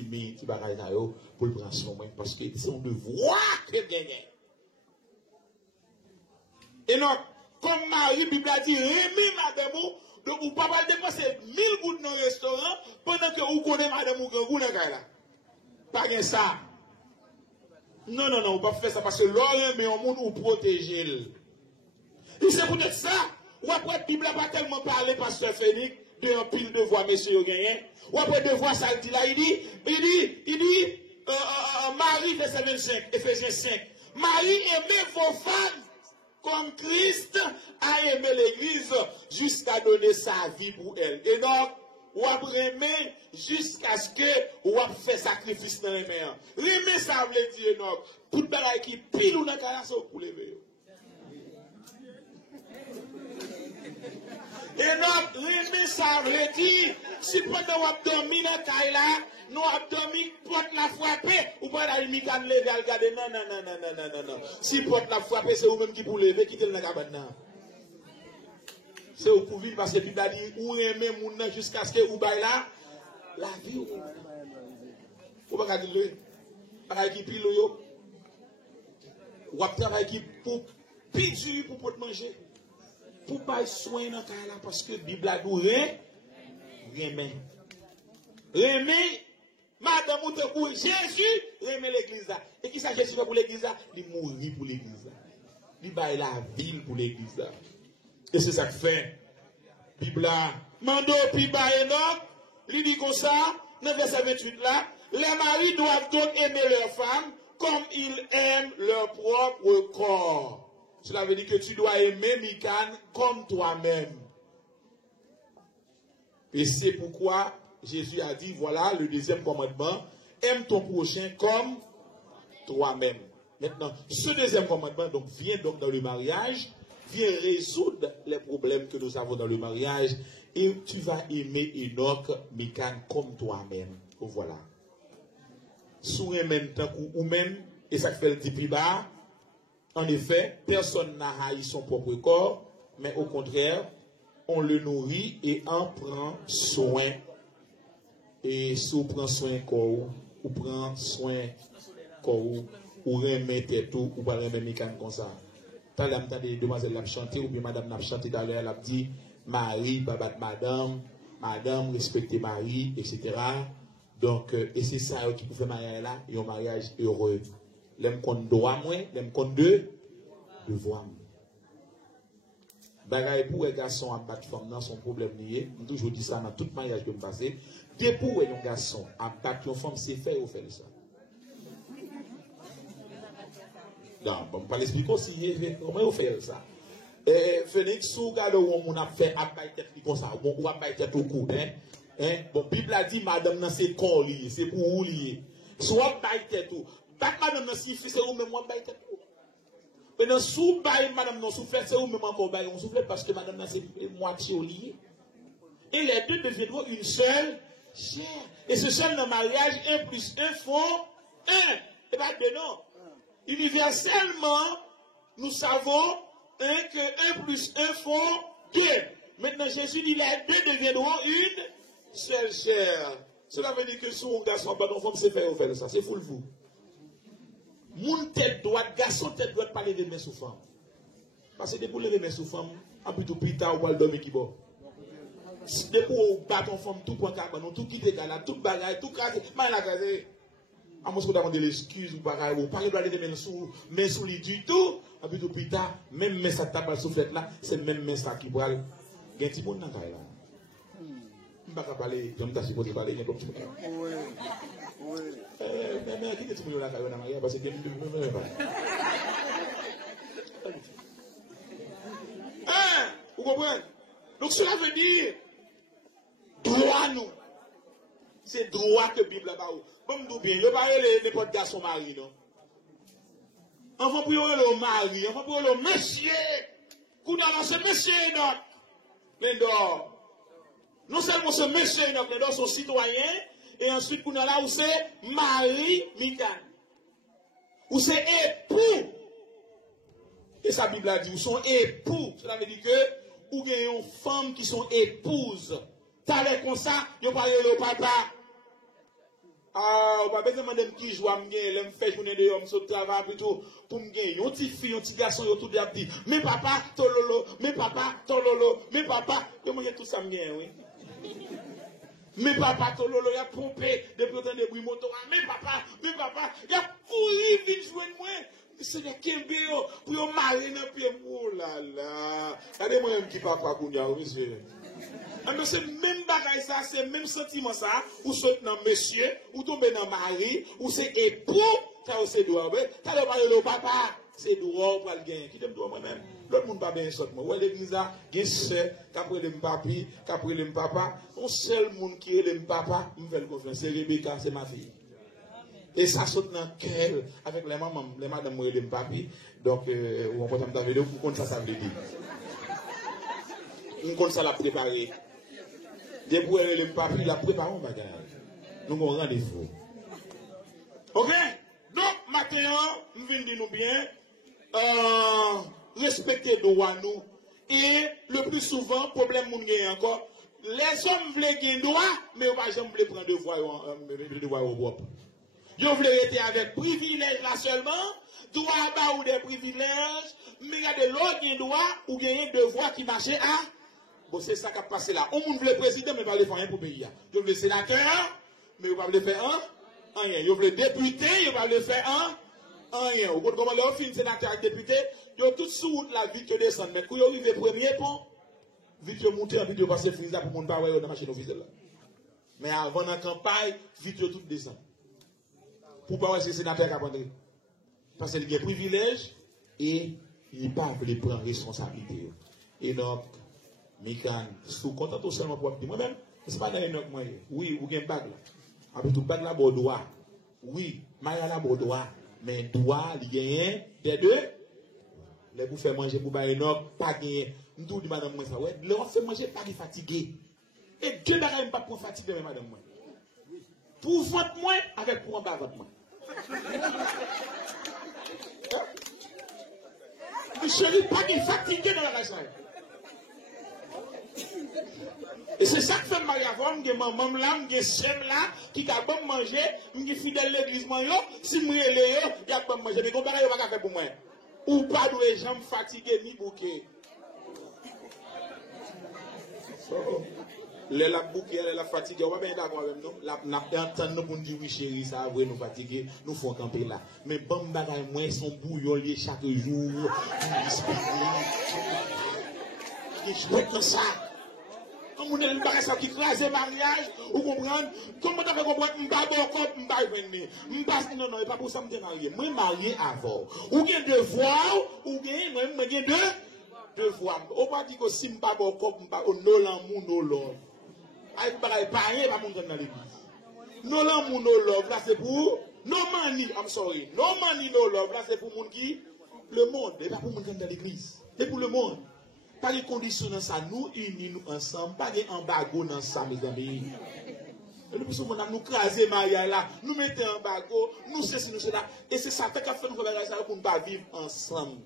mie, petit bagaille ça, pour le prendre soin, parce que c'est un devoir que gagner. Et donc, comme Marie, Bible a dit, aimez madame, donc vous ne pouvez pas dépenser 1000 gouttes dans le restaurant pendant que vous connaissez madame ou que vous n'avez pas. Pas bien ça. Non, vous ne pouvez pas faire ça parce que l'homme mais au monde vous protégez. Et c'est peut-être ça. Ou après, la Bible n'a pas tellement parlé, pasteur Félix, de un pile de voix, messieurs gagné. Ou après, de voix, ça dit là, il dit, Marie, verset 25, Ephésiens 5. Marie, aimez vos femmes comme Christ a aimé l'Église jusqu'à donner sa vie pour elle. Et donc, ou après aimer jusqu'à ce que ou après fait sacrifice dans les mains. Aimer ça veut dire donc, pour bagaille qui pile ou dans la pour lever. Et donc, aimer ça veut dire, si pendant qu'on dormi dans Kaila, nous abdominaux porte la frapper, ou pas la limite à lever, regarder, non. Si porte la frapper, c'est vous-même qui pour lever, quitter le cabane. C'est vous pour vivre parce que Bible a dit, ou aimer mon nom jusqu'à ce que vous baillez là, la vie. Vous pas dire le, travail qui pile yo, ou travail qui pour pile pour manger, pour pas soin dans là parce que Bible a dit, aimer. Madame ou pour Jésus, remet l'église là. Et qui ça Jésus fait pour l'église là? Il mourit pour l'église là. Il baille la ville pour l'église là. Et c'est ça que fait. Bible là, mando puis baille non, il dit comme ça, dans verset 28 là, les maris doivent donc aimer leurs femmes comme ils aiment leur propre corps. Cela veut dire que tu dois aimer Mikan comme toi-même. Et c'est pourquoi Jésus a dit, voilà le deuxième commandement, aime ton prochain comme toi-même. Maintenant, ce deuxième commandement donc, vient donc dans le mariage, vient résoudre les problèmes que nous avons dans le mariage, et tu vas aimer Enoch, Mikan, comme toi-même. Voilà. Sous un même temps ou même, et ça fait le dit plus bas, en effet, personne n'a haï son propre corps, mais au contraire, on le nourrit et en prend soin. Et si on prend soin corps, ou prend soin corps, ou remet tête ou pas remet mécanique comme ça. T'as l'entendé demoiselle l'a chanté ou bien madame l'a chanté d'ailleurs, elle a dit Marie, pas battre madame, respecter Marie, etc. Donc, et c'est ça qui peut faire mariage là, et un mariage heureux. L'aime qu'on doit moins, l'aime qu'on devoir. Bagaille pour les garçons à battre femme dans son problème lié. Je toujours dit ça dans tout mariage que je passe. Dès pour les garçons à battre une femme, c'est fait ou faire ça. Non, bon, pas l'expliquer aussi, comment vous faites ça. Félix, si vous regardez où on a fait à battre tête comme ça, ou à battre tête au cou, bon, Bible a dit, madame, dans ses corps liés, c'est pour vous lier. Soit battre tête tout. Battre madame, dans ses fils, c'est vous même, moi, battre tête tout. Maintenant, sous bail, madame, non, sous fait, c'est vous même encore bail, on souffle parce que madame, c'est moitié au lit. Et les deux deviendront une seule chair. Et ce seul dans le mariage, 1 plus 1 font 1. Et bien, non. Universellement, nous savons que 1 plus 1 font 2. Maintenant, Jésus dit, les deux deviendront une seule chair. Cela veut dire que si on garçon, pas d'enfant, c'est faire ça. C'est fou le vous. Moun tête droite, garçon tête droite, pas lever mes sous femme. Parce que pour lever mes sous femme, en plutôt plus tard, on va le dormir qui bon. Dès qu'on bat ton femme, tout point carbone, tout quitte canal, tout bagaille, tout casé, mal à caser. À moins qu'on demande l'excuse ou bagaille, ou pas doit aller mais sous lui du tout. Et puis tout plus tard, même mais ça tape la soufflette là, c'est même mais ça qui parle. Il y a un petit monde dans la caille là. Je ne vais pas parler, je ne vais pas supposé parler, il y a un petit monde. Oui, oui. Mais qui est ce monde dans la caille là, parce que je ne vais pas. Vous comprenez? Donc cela veut dire, droit nous. C'est droit que la Bible a pas. Bon, nous bien, il n'y a pas n'importe garçon mari, non? Enfin, pour le mari, enfin, pour le monsieur, qu'on a ce monsieur, non? Non seulement ce monsieur, non, son citoyen, et ensuite, qu'on a là où c'est mari, Mikan. Où c'est époux. Et sa Bible a dit, où sont époux. Cela veut dire que, ou il y a une femme qui sont épouses. T'as l'air comme ça, yo parle le papa. Ah, on va pas demander qui joue à me gagner, me fait journée de homme sur le travail plutôt pour me gagner. Yon petit fille, yon petit garçon, yon tout dit dit, mais papa, tololo, mais papa, tololo, mais papa, yo mange tout ça me gagner, oui. Mais papa, tololo, y a pompé depuis autant de bruit moto, mais papa, y a couru vite jouer de moi. Seigneur Kembeo, pour yon marier dans pied, oh là là. Regardez-moi un petit papa pour nous, monsieur. Mais c'est même bagaille ça, c'est même sentiment ça, ou saute dans monsieur, ou tombe dans mari, ou c'est époux, ça c'est droit. Ça le parler au papa, c'est droit pour le gagner. Qui t'aime toi moi-même? L'autre monde pas bien saute moi. Ouais l'église là, il sœur, qu'après le papi, qu'après le papa, un seul monde qui est le papa, me fait le confiance, c'est Rebecca, c'est ma fille. Et ça saute dans le cœur avec les mamans, les madames et les papi. Donc, on peut t'en dire, vous comptez ça veut dire. On compte ça la préparer. Dès pour le papi, la préparer un bagage. Nous avons rendez-vous. Ok? Donc, maintenant, nous venons dire nous bien, respecter nos droits nous. Et le plus souvent, problème nous gagne encore. Les hommes veulent gagner droit, mais ils ne veulent jamais prendre devoir au propre. Ils veulent rester avec privilèges là seulement, droit ou des privilèges, mais il y a de l'autre qui droit ou gagner devoir qui marchait à. Bon, c'est ça qui a passé là. On veut le président, mais pas le faire rien pour le pays. Ils veulent le sénateur, mais ils ne veulent pas le faire rien. Ils veulent le député, ils ne veulent pas le faire rien. Vous comprenez comment le film sénateur et député, ils ont tout sous la vie que descend. Mais quand ils arrivent au premier pont, vite ils montent, vite ils passent frisa pour mon pas dans la machine officielle là. Mais avant la campagne, vite ils tout descend. Pour pas voir ces sénateurs qui apprennent. Parce qu'il y a des privilèges et il ne pas voulu prendre responsabilité. Et donc, Mikan, sous content seulement pour dire moi-même, c'est pas dans les notes moi. Oui, vous avez un bague là. Après tout, bague là, bon droit. Oui, Maya là, bon droit. Mais droit, il y a des deux. Les vous faire manger pour bailler non, pas gagner. Nous tout dit madame moi ça, ouais, leur fait manger pas de fatigué. Et Dieu n'a pas pour fatiguer madame moi. Pour votre moins avec pour en bas votre moins. Mais chérie, pas de fatigué dans la raison. Et c'est ça que fait Marie avant, je maman là, je sœur là, qui a bon manger, je fidèle l'église si je suis là, il y a bon manger, mais comment il va faire pour moi? Ou pas de jambes fatiguées ni bouquet. La bouquet, la fatiguée, on va bien d'accord avec nous. La entendre pour nous dire oui chérie, ça va nous fatiguer, nous faut camper là. Mais bon bagaille moi son bouillon chaque jour, je comme ça. On a une barrière qui crase le mariage, vous comprenez? Comment tu fais comprendre? Je ne pas bon pas venir. Non, non, pas pour ça que je marié. Moi, marié avant. Ou bien devoir, ou bien, moi, j'ai deux devoirs. On va dire que si je ne pas bon corps, je ne pas no l'amour, no love. Aïe, pas rien, pas mon dans l'église. No l'amour, no love, là c'est pour no money, I'm sorry. No money, no love, là c'est pour mon qui? Le monde, et pas pour mon dans l'église. C'est pour le monde. Pas de conditions dans ça, nous unis nous ensemble, pas d'embargo dans ça, mes amis. Et nous pouvons nous craser Maria là, nous mettons un embargo, nous ceci, nous cela. Et c'est ça qui a fait nous faire ça pour ne pas vivre ensemble.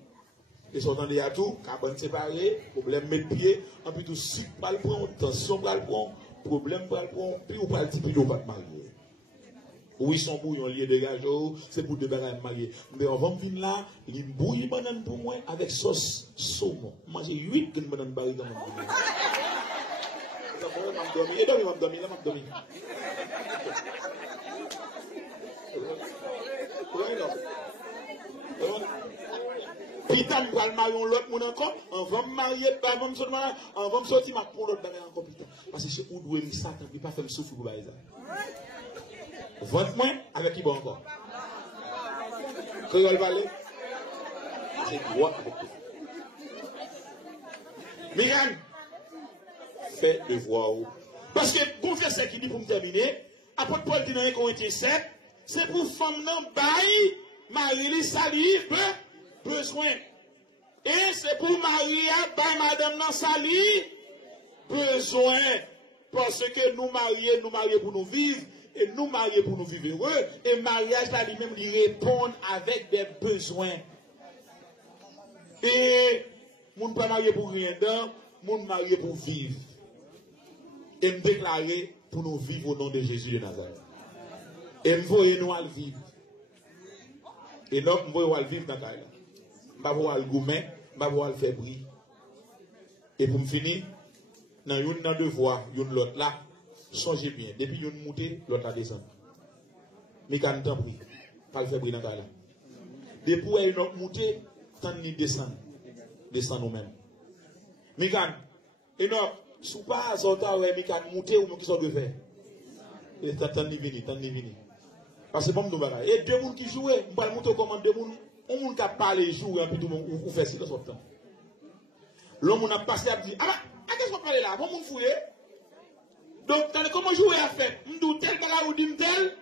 Et si on entend à tout, carbone séparé, problème mettre pied, en plus tout sucre pas le prendre, tension pas le prendre, problème pas le prendre, puis ou pas le type, puis ou pas le marier. Oui, son bouillon lié de gage, c'est pour des bagages mariés. Mais on va venir là, il bouille banane pour moi avec sauce saumon. Manger 8 de banane baril dans mon bouillon. Pita, je vais marier l'autre monde encore. On va me marier, on va me sortir pour l'autre bagage encore Pita. Parce que c'est où doit me Satan, il ne peut pas faire me souffrir pour ça. Vente moi avec qui bon encore. Créole Vallée, c'est droit avec tout. Miran, fais devoir. Parce que bon verset qui dit pour me terminer, apôtre Paul dit dans 1 Corinthiens 7, c'est pour femme non bail, Marie sali besoin. Et c'est pour Maria, bail madame non sali besoin. Parce que nous mariés pour nous vivre, et nous mariés pour nous vivre heureux, et mariage là lui-même lui répond avec des besoins. Et nous ne pas mariés pour rien dedans, nous mariés pour vivre. Et me déclarer pour nous vivre au nom de Jésus de Nazareth. Et me voyez nous à le vivre. Et donc, me voyez à le vivre dans la caille. Je vais voir le gourmet, je vais voir le faire briller. Et pour me finir, dans une dans deux voies, une l'autre là, songez bien. Depuis une montée, l'autre là descend. Mais quand on prie, pas le faire briller dans la caille. Depuis une autre montée, tant ni descend. Descend nous-mêmes. Mais quand, et non, sous pas sortant ouais Mikan monter ou qui sont de faire. Et tant ni vini. Parce que bon nous bagaille. Et deux monde qui jouent, on va monter comment deux monde, on monde qui parler jouer et puis tout monde ou faire silence autant. L'homme on a passé à dire ah qu'est-ce qu'on parle là, bon monde fouiller. Donc comment jouer à faire, m'dou tel bagaille ou dim tel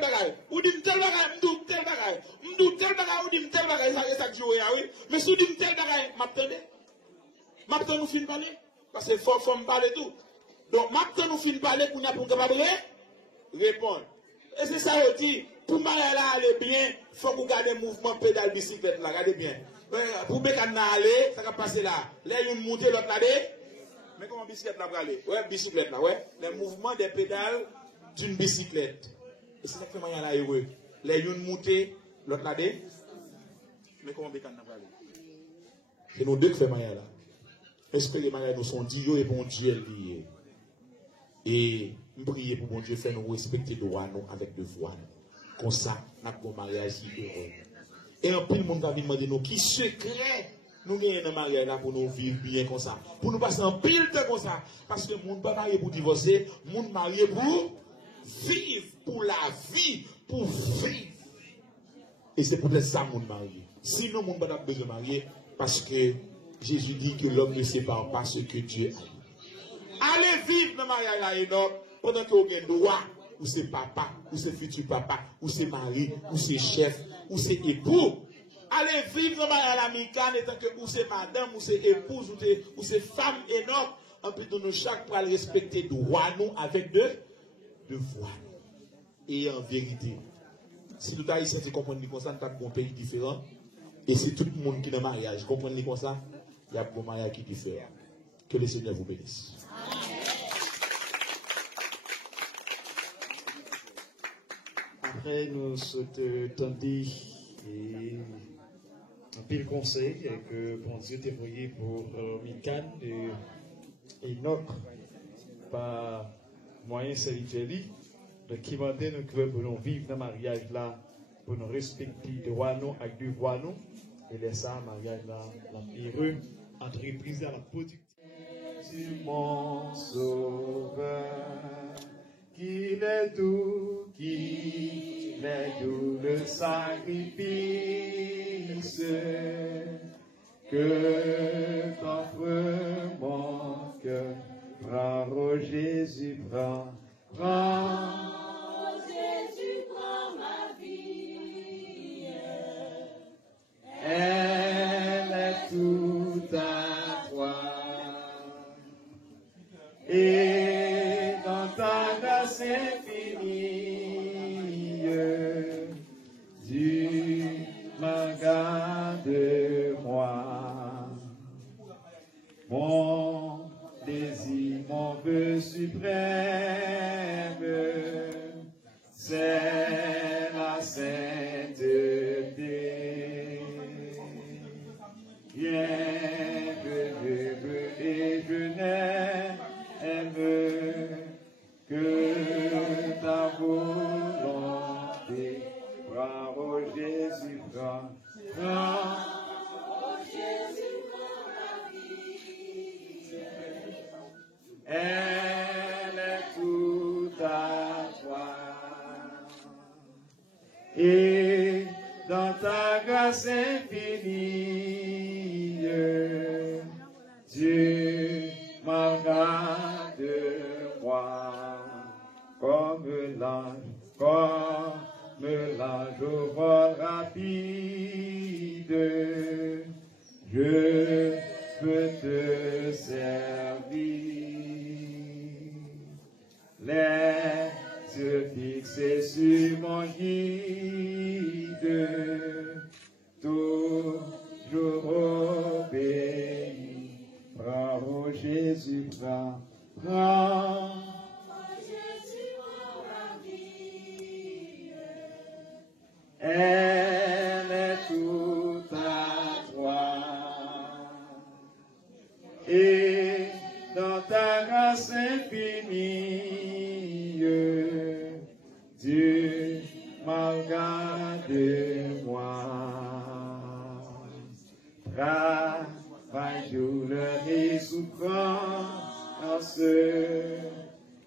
bagaille. Ou dim tel bagaille, m'dou tel bagaille. M'dou tel bagaille ou dim tel bagaille ça jouer oui. Mais si dim tel bagaille, m'attendez. M'attend nous fin parler. Parce que faut me parler tout. Donc, maintenant, nous finissons parler pour nous capable répondre. Et c'est ça aussi. Pour m'aller là aller bien, il faut que vous gardez le mouvement pédale bicyclette là. Regardez bien. Pour que vous aller, ça va passer là. Là, il y a une montée, l'autre là. Mais comment bicyclette là va aller? Ouais, bicyclette là, ouais. Le mouvement des pédales d'une bicyclette. Et c'est ça que je là heureux. Là, il y a une montée, l'autre là. Mais comment vous va aller? C'est nous deux qui faisons là. Est-ce que les mariages nous sont dits et bon Dieu lié? Et nous prions pour bon Dieu faire nous respecter droit nous avec devoir. Comme ça, nous avons un mariage heureux. Et en plus, le monde va demander nous qui secret nous gagnons un mariage là pour nous vivre bien comme ça. Pour nous passer en pile temps comme ça. Parce que le monde pas marié pour divorcer, le monde marié pour vivre, pour la vie, pour vivre. Et c'est pour ça que le monde marié. Sinon, le monde n'a pas besoin de marier parce que Jésus dit que l'homme ne sépare pas ce que Dieu a dit. Allez vivre dans le mariage là, énorme, pendant que vous avez droit, ou c'est papa, ou c'est futur papa, ou c'est mari, ou c'est chef, ou c'est époux. Allez vivre dans le mariage amical, étant que ou c'est madame, ou c'est épouse, ou c'est femme énorme. En plus de nous, chaque pour respecter droit nous avec devoir. Et en vérité, si nous Haïtiens comprennent comme ça, nous avons un pays différent. Et si tout le monde qui est dans le mariage comprend comme ça, il y a un mariage qui est différent. Que le Seigneur vous bénisse. Après, nous souhaitons et un pile conseil que bon Dieu t'a envoyé pour Mikan et Enoch par moyen spirituel. Donc, qui m'a dit nous pour nous vivre dans le mariage là, pour nous respecter droit nous avec devoir nous. Et laisser ça, mariage là, la heureux, entreprise à la productivité. Mon sauveur, qu'il est doux, le sacrifice que t'offre mon cœur. Prends, oh Jésus, prends. Elle est toute à toi. Et dans ta grâce infinie, Dieu me garde-moi. Mon désir, mon vœu suprême, c'est la sainteté. Rien que je veux et je n'aime toi. Et dans ta grâce infinie, Dieu m'a gardé moi comme l'ange au vol rapide. Je peux te servir. Les yeux fixés sur mon guide, toujours obéi. Prends, oh Jésus, prends. Elle est toute à toi. Et dans ta grâce infinie, Dieu m'a gardé moi. Travail, douleur et souffrance,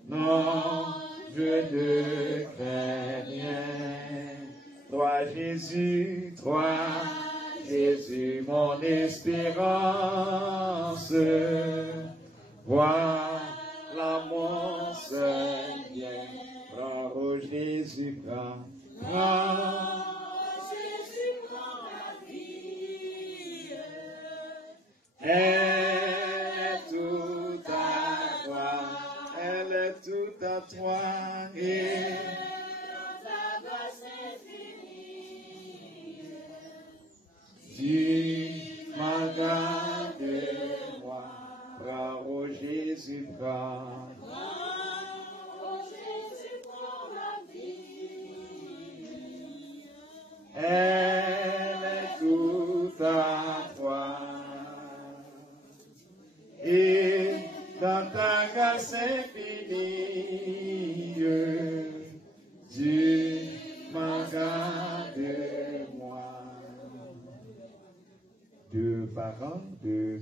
non, je ne crains rien. Toi Jésus, mon espérance. Voilà mon seul bien. Prends, oh Jésus, prends. Jésus, prends ma vie. Elle est toute à toi. Elle est toute à toi. Et Dieu m'a gardé moi, prends, oh Jésus, prends. Oh Jésus, prends ma vie. Elle est toute à toi. Et dans ta grâce infinie, Dieu m'a gardé moi. Deux parents de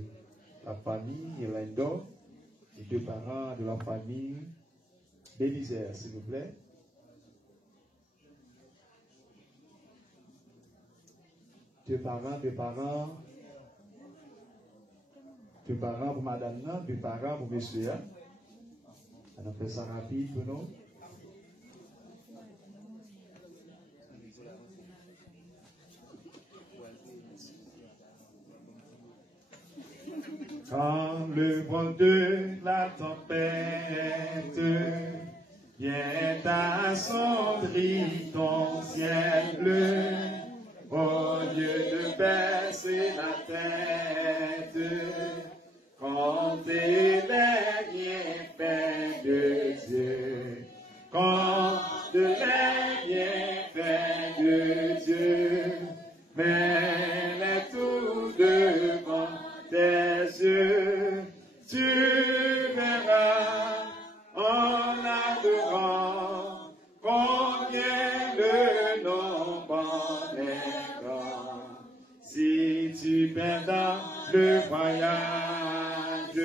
la famille Lindor et deux parents de la famille Bélisaire, s'il vous plaît. Deux parents pour madame, deux parents pour monsieur. On a fait ça rapide pour nous. Quand le vent de la tempête vient assombrir ton ciel bleu, au lieu de baisser la tête, comptez les bienfaits de Dieu, compte les bienfaits de Dieu, mets-les tout devant tes yeux, tu verras en adorant combien le nombre est grand. Si tu perds dans le voyage,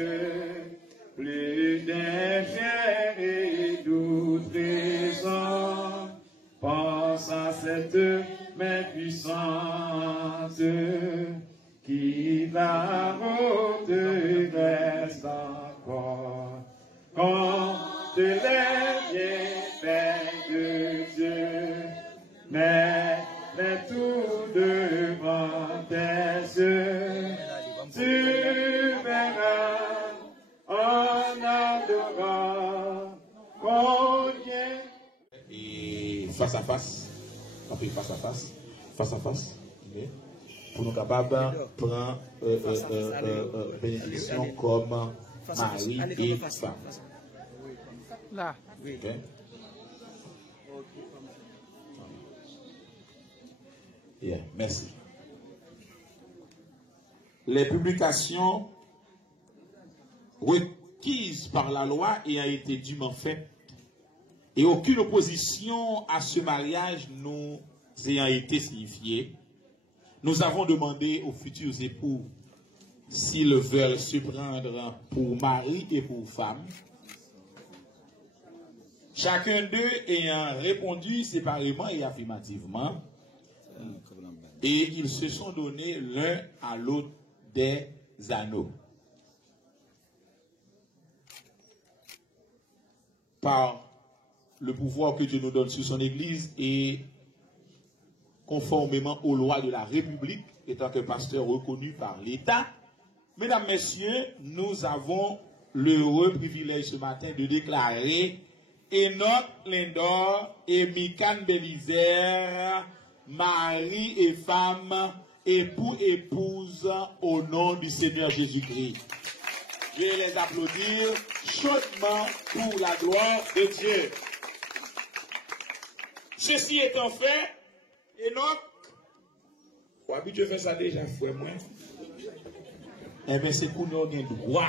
plus d'un fier et doux trésor, pense à cette main puissante qui la route reste encore. Compte les bienfaits de Dieu, mais tout devant tes yeux, tu verras en adorant combien. Et face à face, face à face, okay. Pour nous capables de prendre bénédiction comme mari et femme. Là. Okay. Yeah, merci. Les publications requises par la loi ayant été dûment faites et aucune opposition à ce mariage nous ayant été signifiée, nous avons demandé aux futurs époux s'ils veulent se prendre pour mari et pour femme, Chacun d'eux ayant répondu séparément et affirmativement, et ils se sont donnés l'un à l'autre des anneaux. Par le pouvoir que Dieu nous donne sur son Église et conformément aux lois de la République, étant que pasteur reconnu par l'État, mesdames, messieurs, nous avons l'heureux privilège ce matin de déclarer Enoch Lindor et Mikan Belizer, mari et femme, époux, épouse, au nom du Seigneur Jésus-Christ. Je vais les applaudir chaudement pour la gloire de Dieu. Ceci étant fait, Enoch, ou habitué faire ça déjà, frère moi. Eh bien, c'est pour nous un droit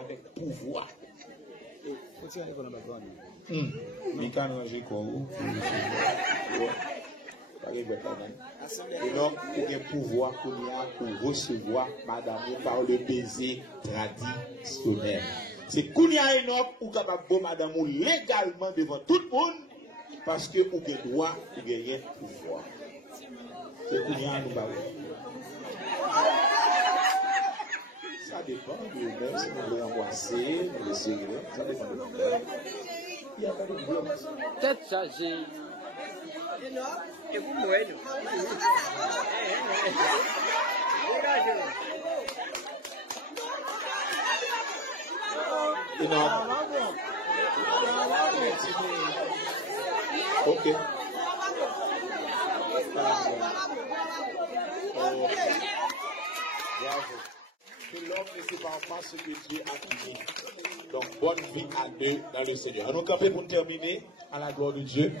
avec pouvoir. Mais quand on range quoi, Enoch, pour un pouvoir pour recevoir madame par le baiser traditionnel. C'est Kounia Enoch ou capable de madame légalement devant tout le monde parce que vous avez droit, vous avez pouvoir. C'est Kounia nous parlons. Ça dépend de même si vous voulez embrasser, vous le serrer, ça dépend de vous. Il n'y a pas de problème. Peut-être ça, j'ai. Et vous mourrez. Ok. Que l'homme ne sépare pas ce que Dieu a dit. Donc, bonne vie à deux dans le Seigneur. Alors, nous camper pour terminer à la gloire de Dieu.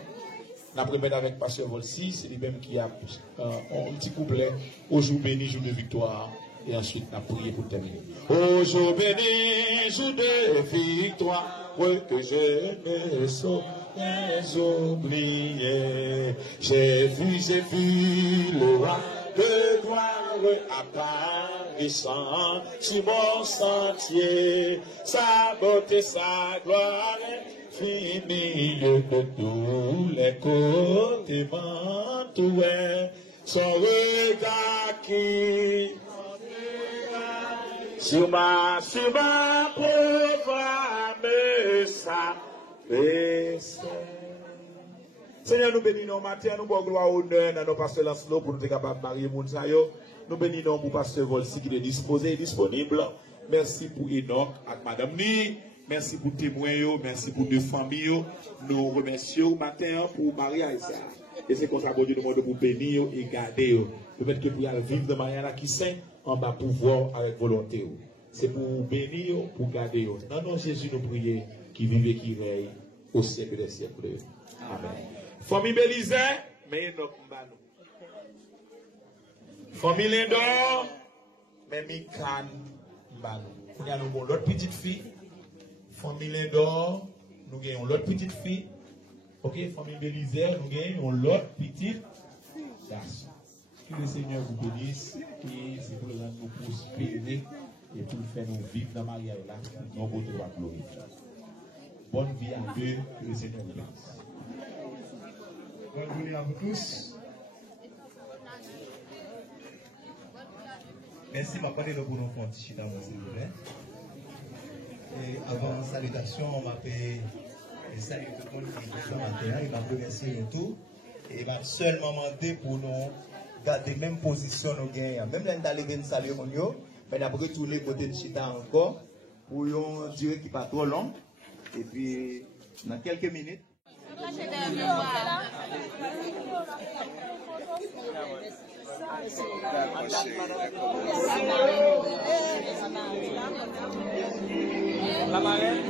La première avec Pasteur Volsi, c'est lui-même qui a un petit couplet. Au jour béni, jour de victoire. Et ensuite, on a prié pour terminer. Au jour béni, jour de victoire, que je ne saurais oublier. J'ai vu le roi de gloire apparaissant sur mon sentier. Sa beauté, sa gloire milieu de tous les côtés m'entourait. Son regard qui sur ma pauvre me s'abaissait. Seigneur, nous bénissons matin, nous bonne gloire honneur dans nos pasteurs Lancelot pour nous être capables de marier Mounsayo. Nous bénissons pour pasteur Volsi qui est disposé, disponible. Merci pour Enoch avec Madame Ni. Merci pour témoins, merci pour deux familles. Nous remercions matin pour Maria et ça. Et c'est comme ça que Dieu demande pour bénir et garder. Peut-être que pour vivre de manière qui saint, on va pouvoir avec volonté. C'est pour bénir, pour garder. Dans nom Jésus, nous prions, qui vive et qui règne au siècle des siècles. Amen. Famille Belize, mais Enoch Mbano. Famille Lindor, mais Mikan Mbano. Il y a l'autre petite fille. Famille Lindor, nous gagnons l'autre petite fille. Ok, famille Belize, nous gagnons l'autre petite garçon. Que le Seigneur vous bénisse et c'est pour nous prospérer et pour faire nous vivre dans la mariage là, dans votre gloire. Bonne vie à deux, que le Seigneur vous bénisse. Bonne journée à vous tous. Merci, ma collègue, pour nous faire un petit chita, s'il vous plaît. Et avant la salutation, on m'a fait saluer tout le monde qui est ce matin. Il m'a remercié tout. Et il m'a seulement demandé pour nous garder la même position. Même là, d'aller venir saluer mon yo, mais on a retourné côté de chita encore pour une durée qui n'est pas trop longue. Et puis, dans quelques minutes. La marraine.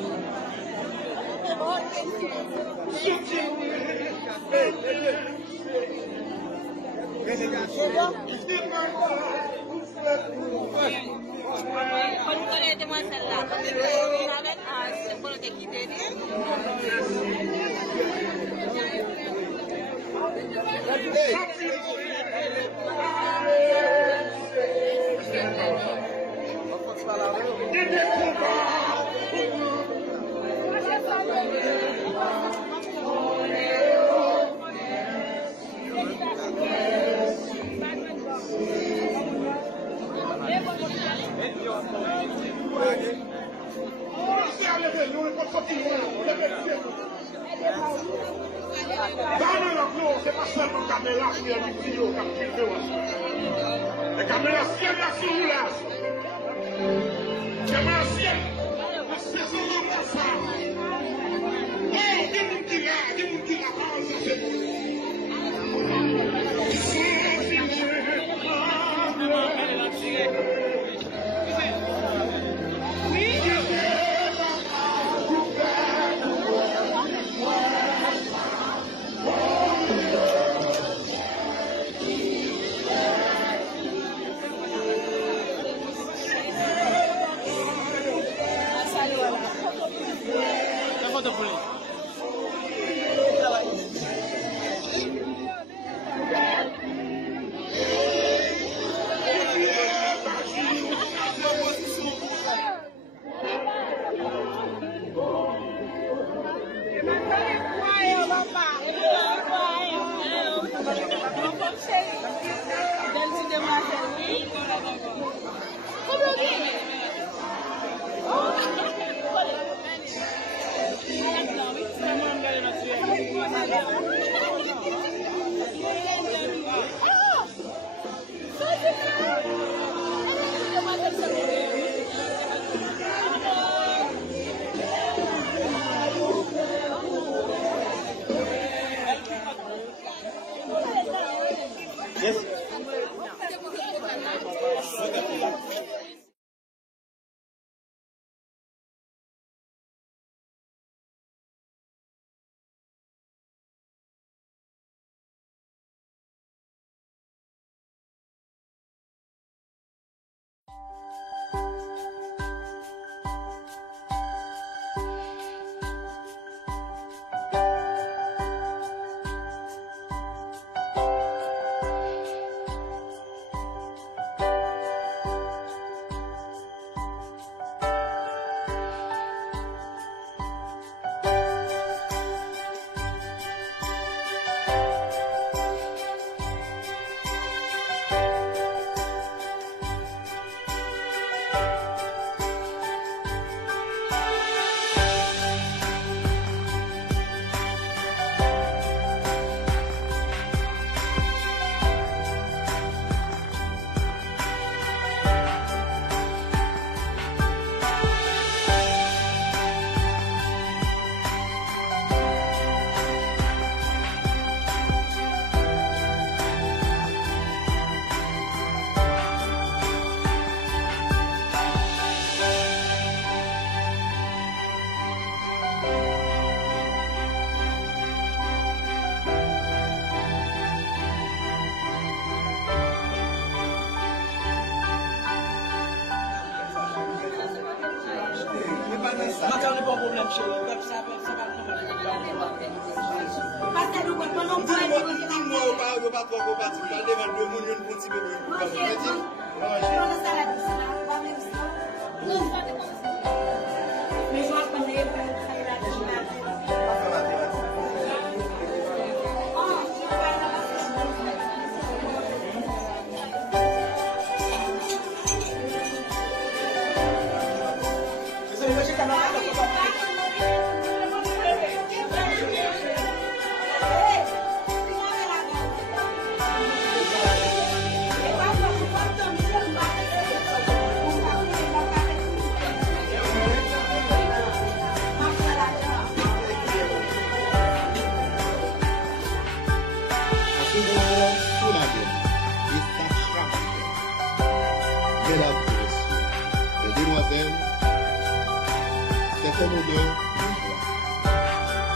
Caméra, non, c'est pas seulement caméra pour les vidéos qui filment. Les caméras ciel là sur vous là. Caméra ciel. La saison de ça. Oh, dis-moi qui là, parole ça c'est bon.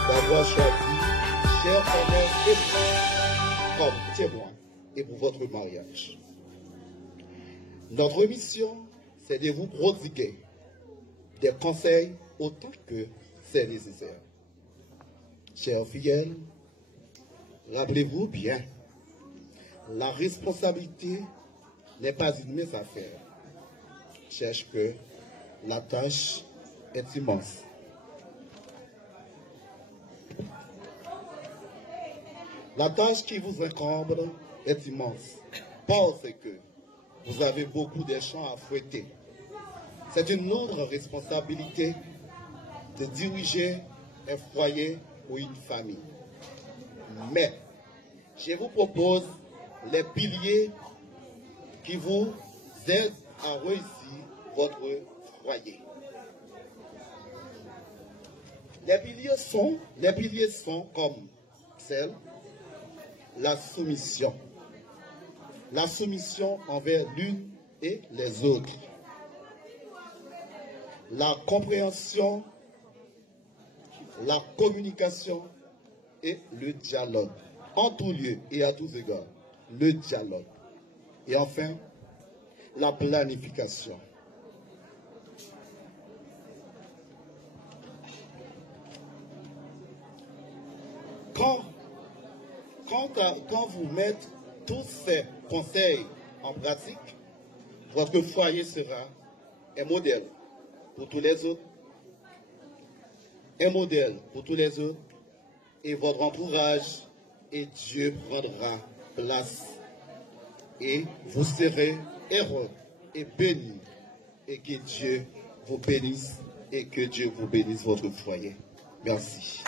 D'avoir choisi, cher Père et comme témoin et pour votre mariage. Notre mission, c'est de vous prodiguer des conseils autant que c'est nécessaire. Chers fidèles, rappelez-vous bien, la responsabilité n'est pas une mince affaire. Cherche que la tâche est immense. La tâche qui vous incombe est immense parce que vous avez beaucoup de champs à fouetter. C'est une lourde responsabilité de diriger un foyer ou une famille. Mais je vous propose les piliers qui vous aident à réussir votre foyer. Les piliers sont comme celle, la soumission envers l'une et les autres, la compréhension, la communication et le dialogue. En tout lieu et à tous égards, le dialogue. Et enfin, la planification. Quand vous mettez tous ces conseils en pratique, votre foyer sera un modèle pour tous les autres, et votre entourage, et Dieu prendra place, et vous serez heureux et bénis, et que Dieu vous bénisse, et que Dieu vous bénisse votre foyer. Merci.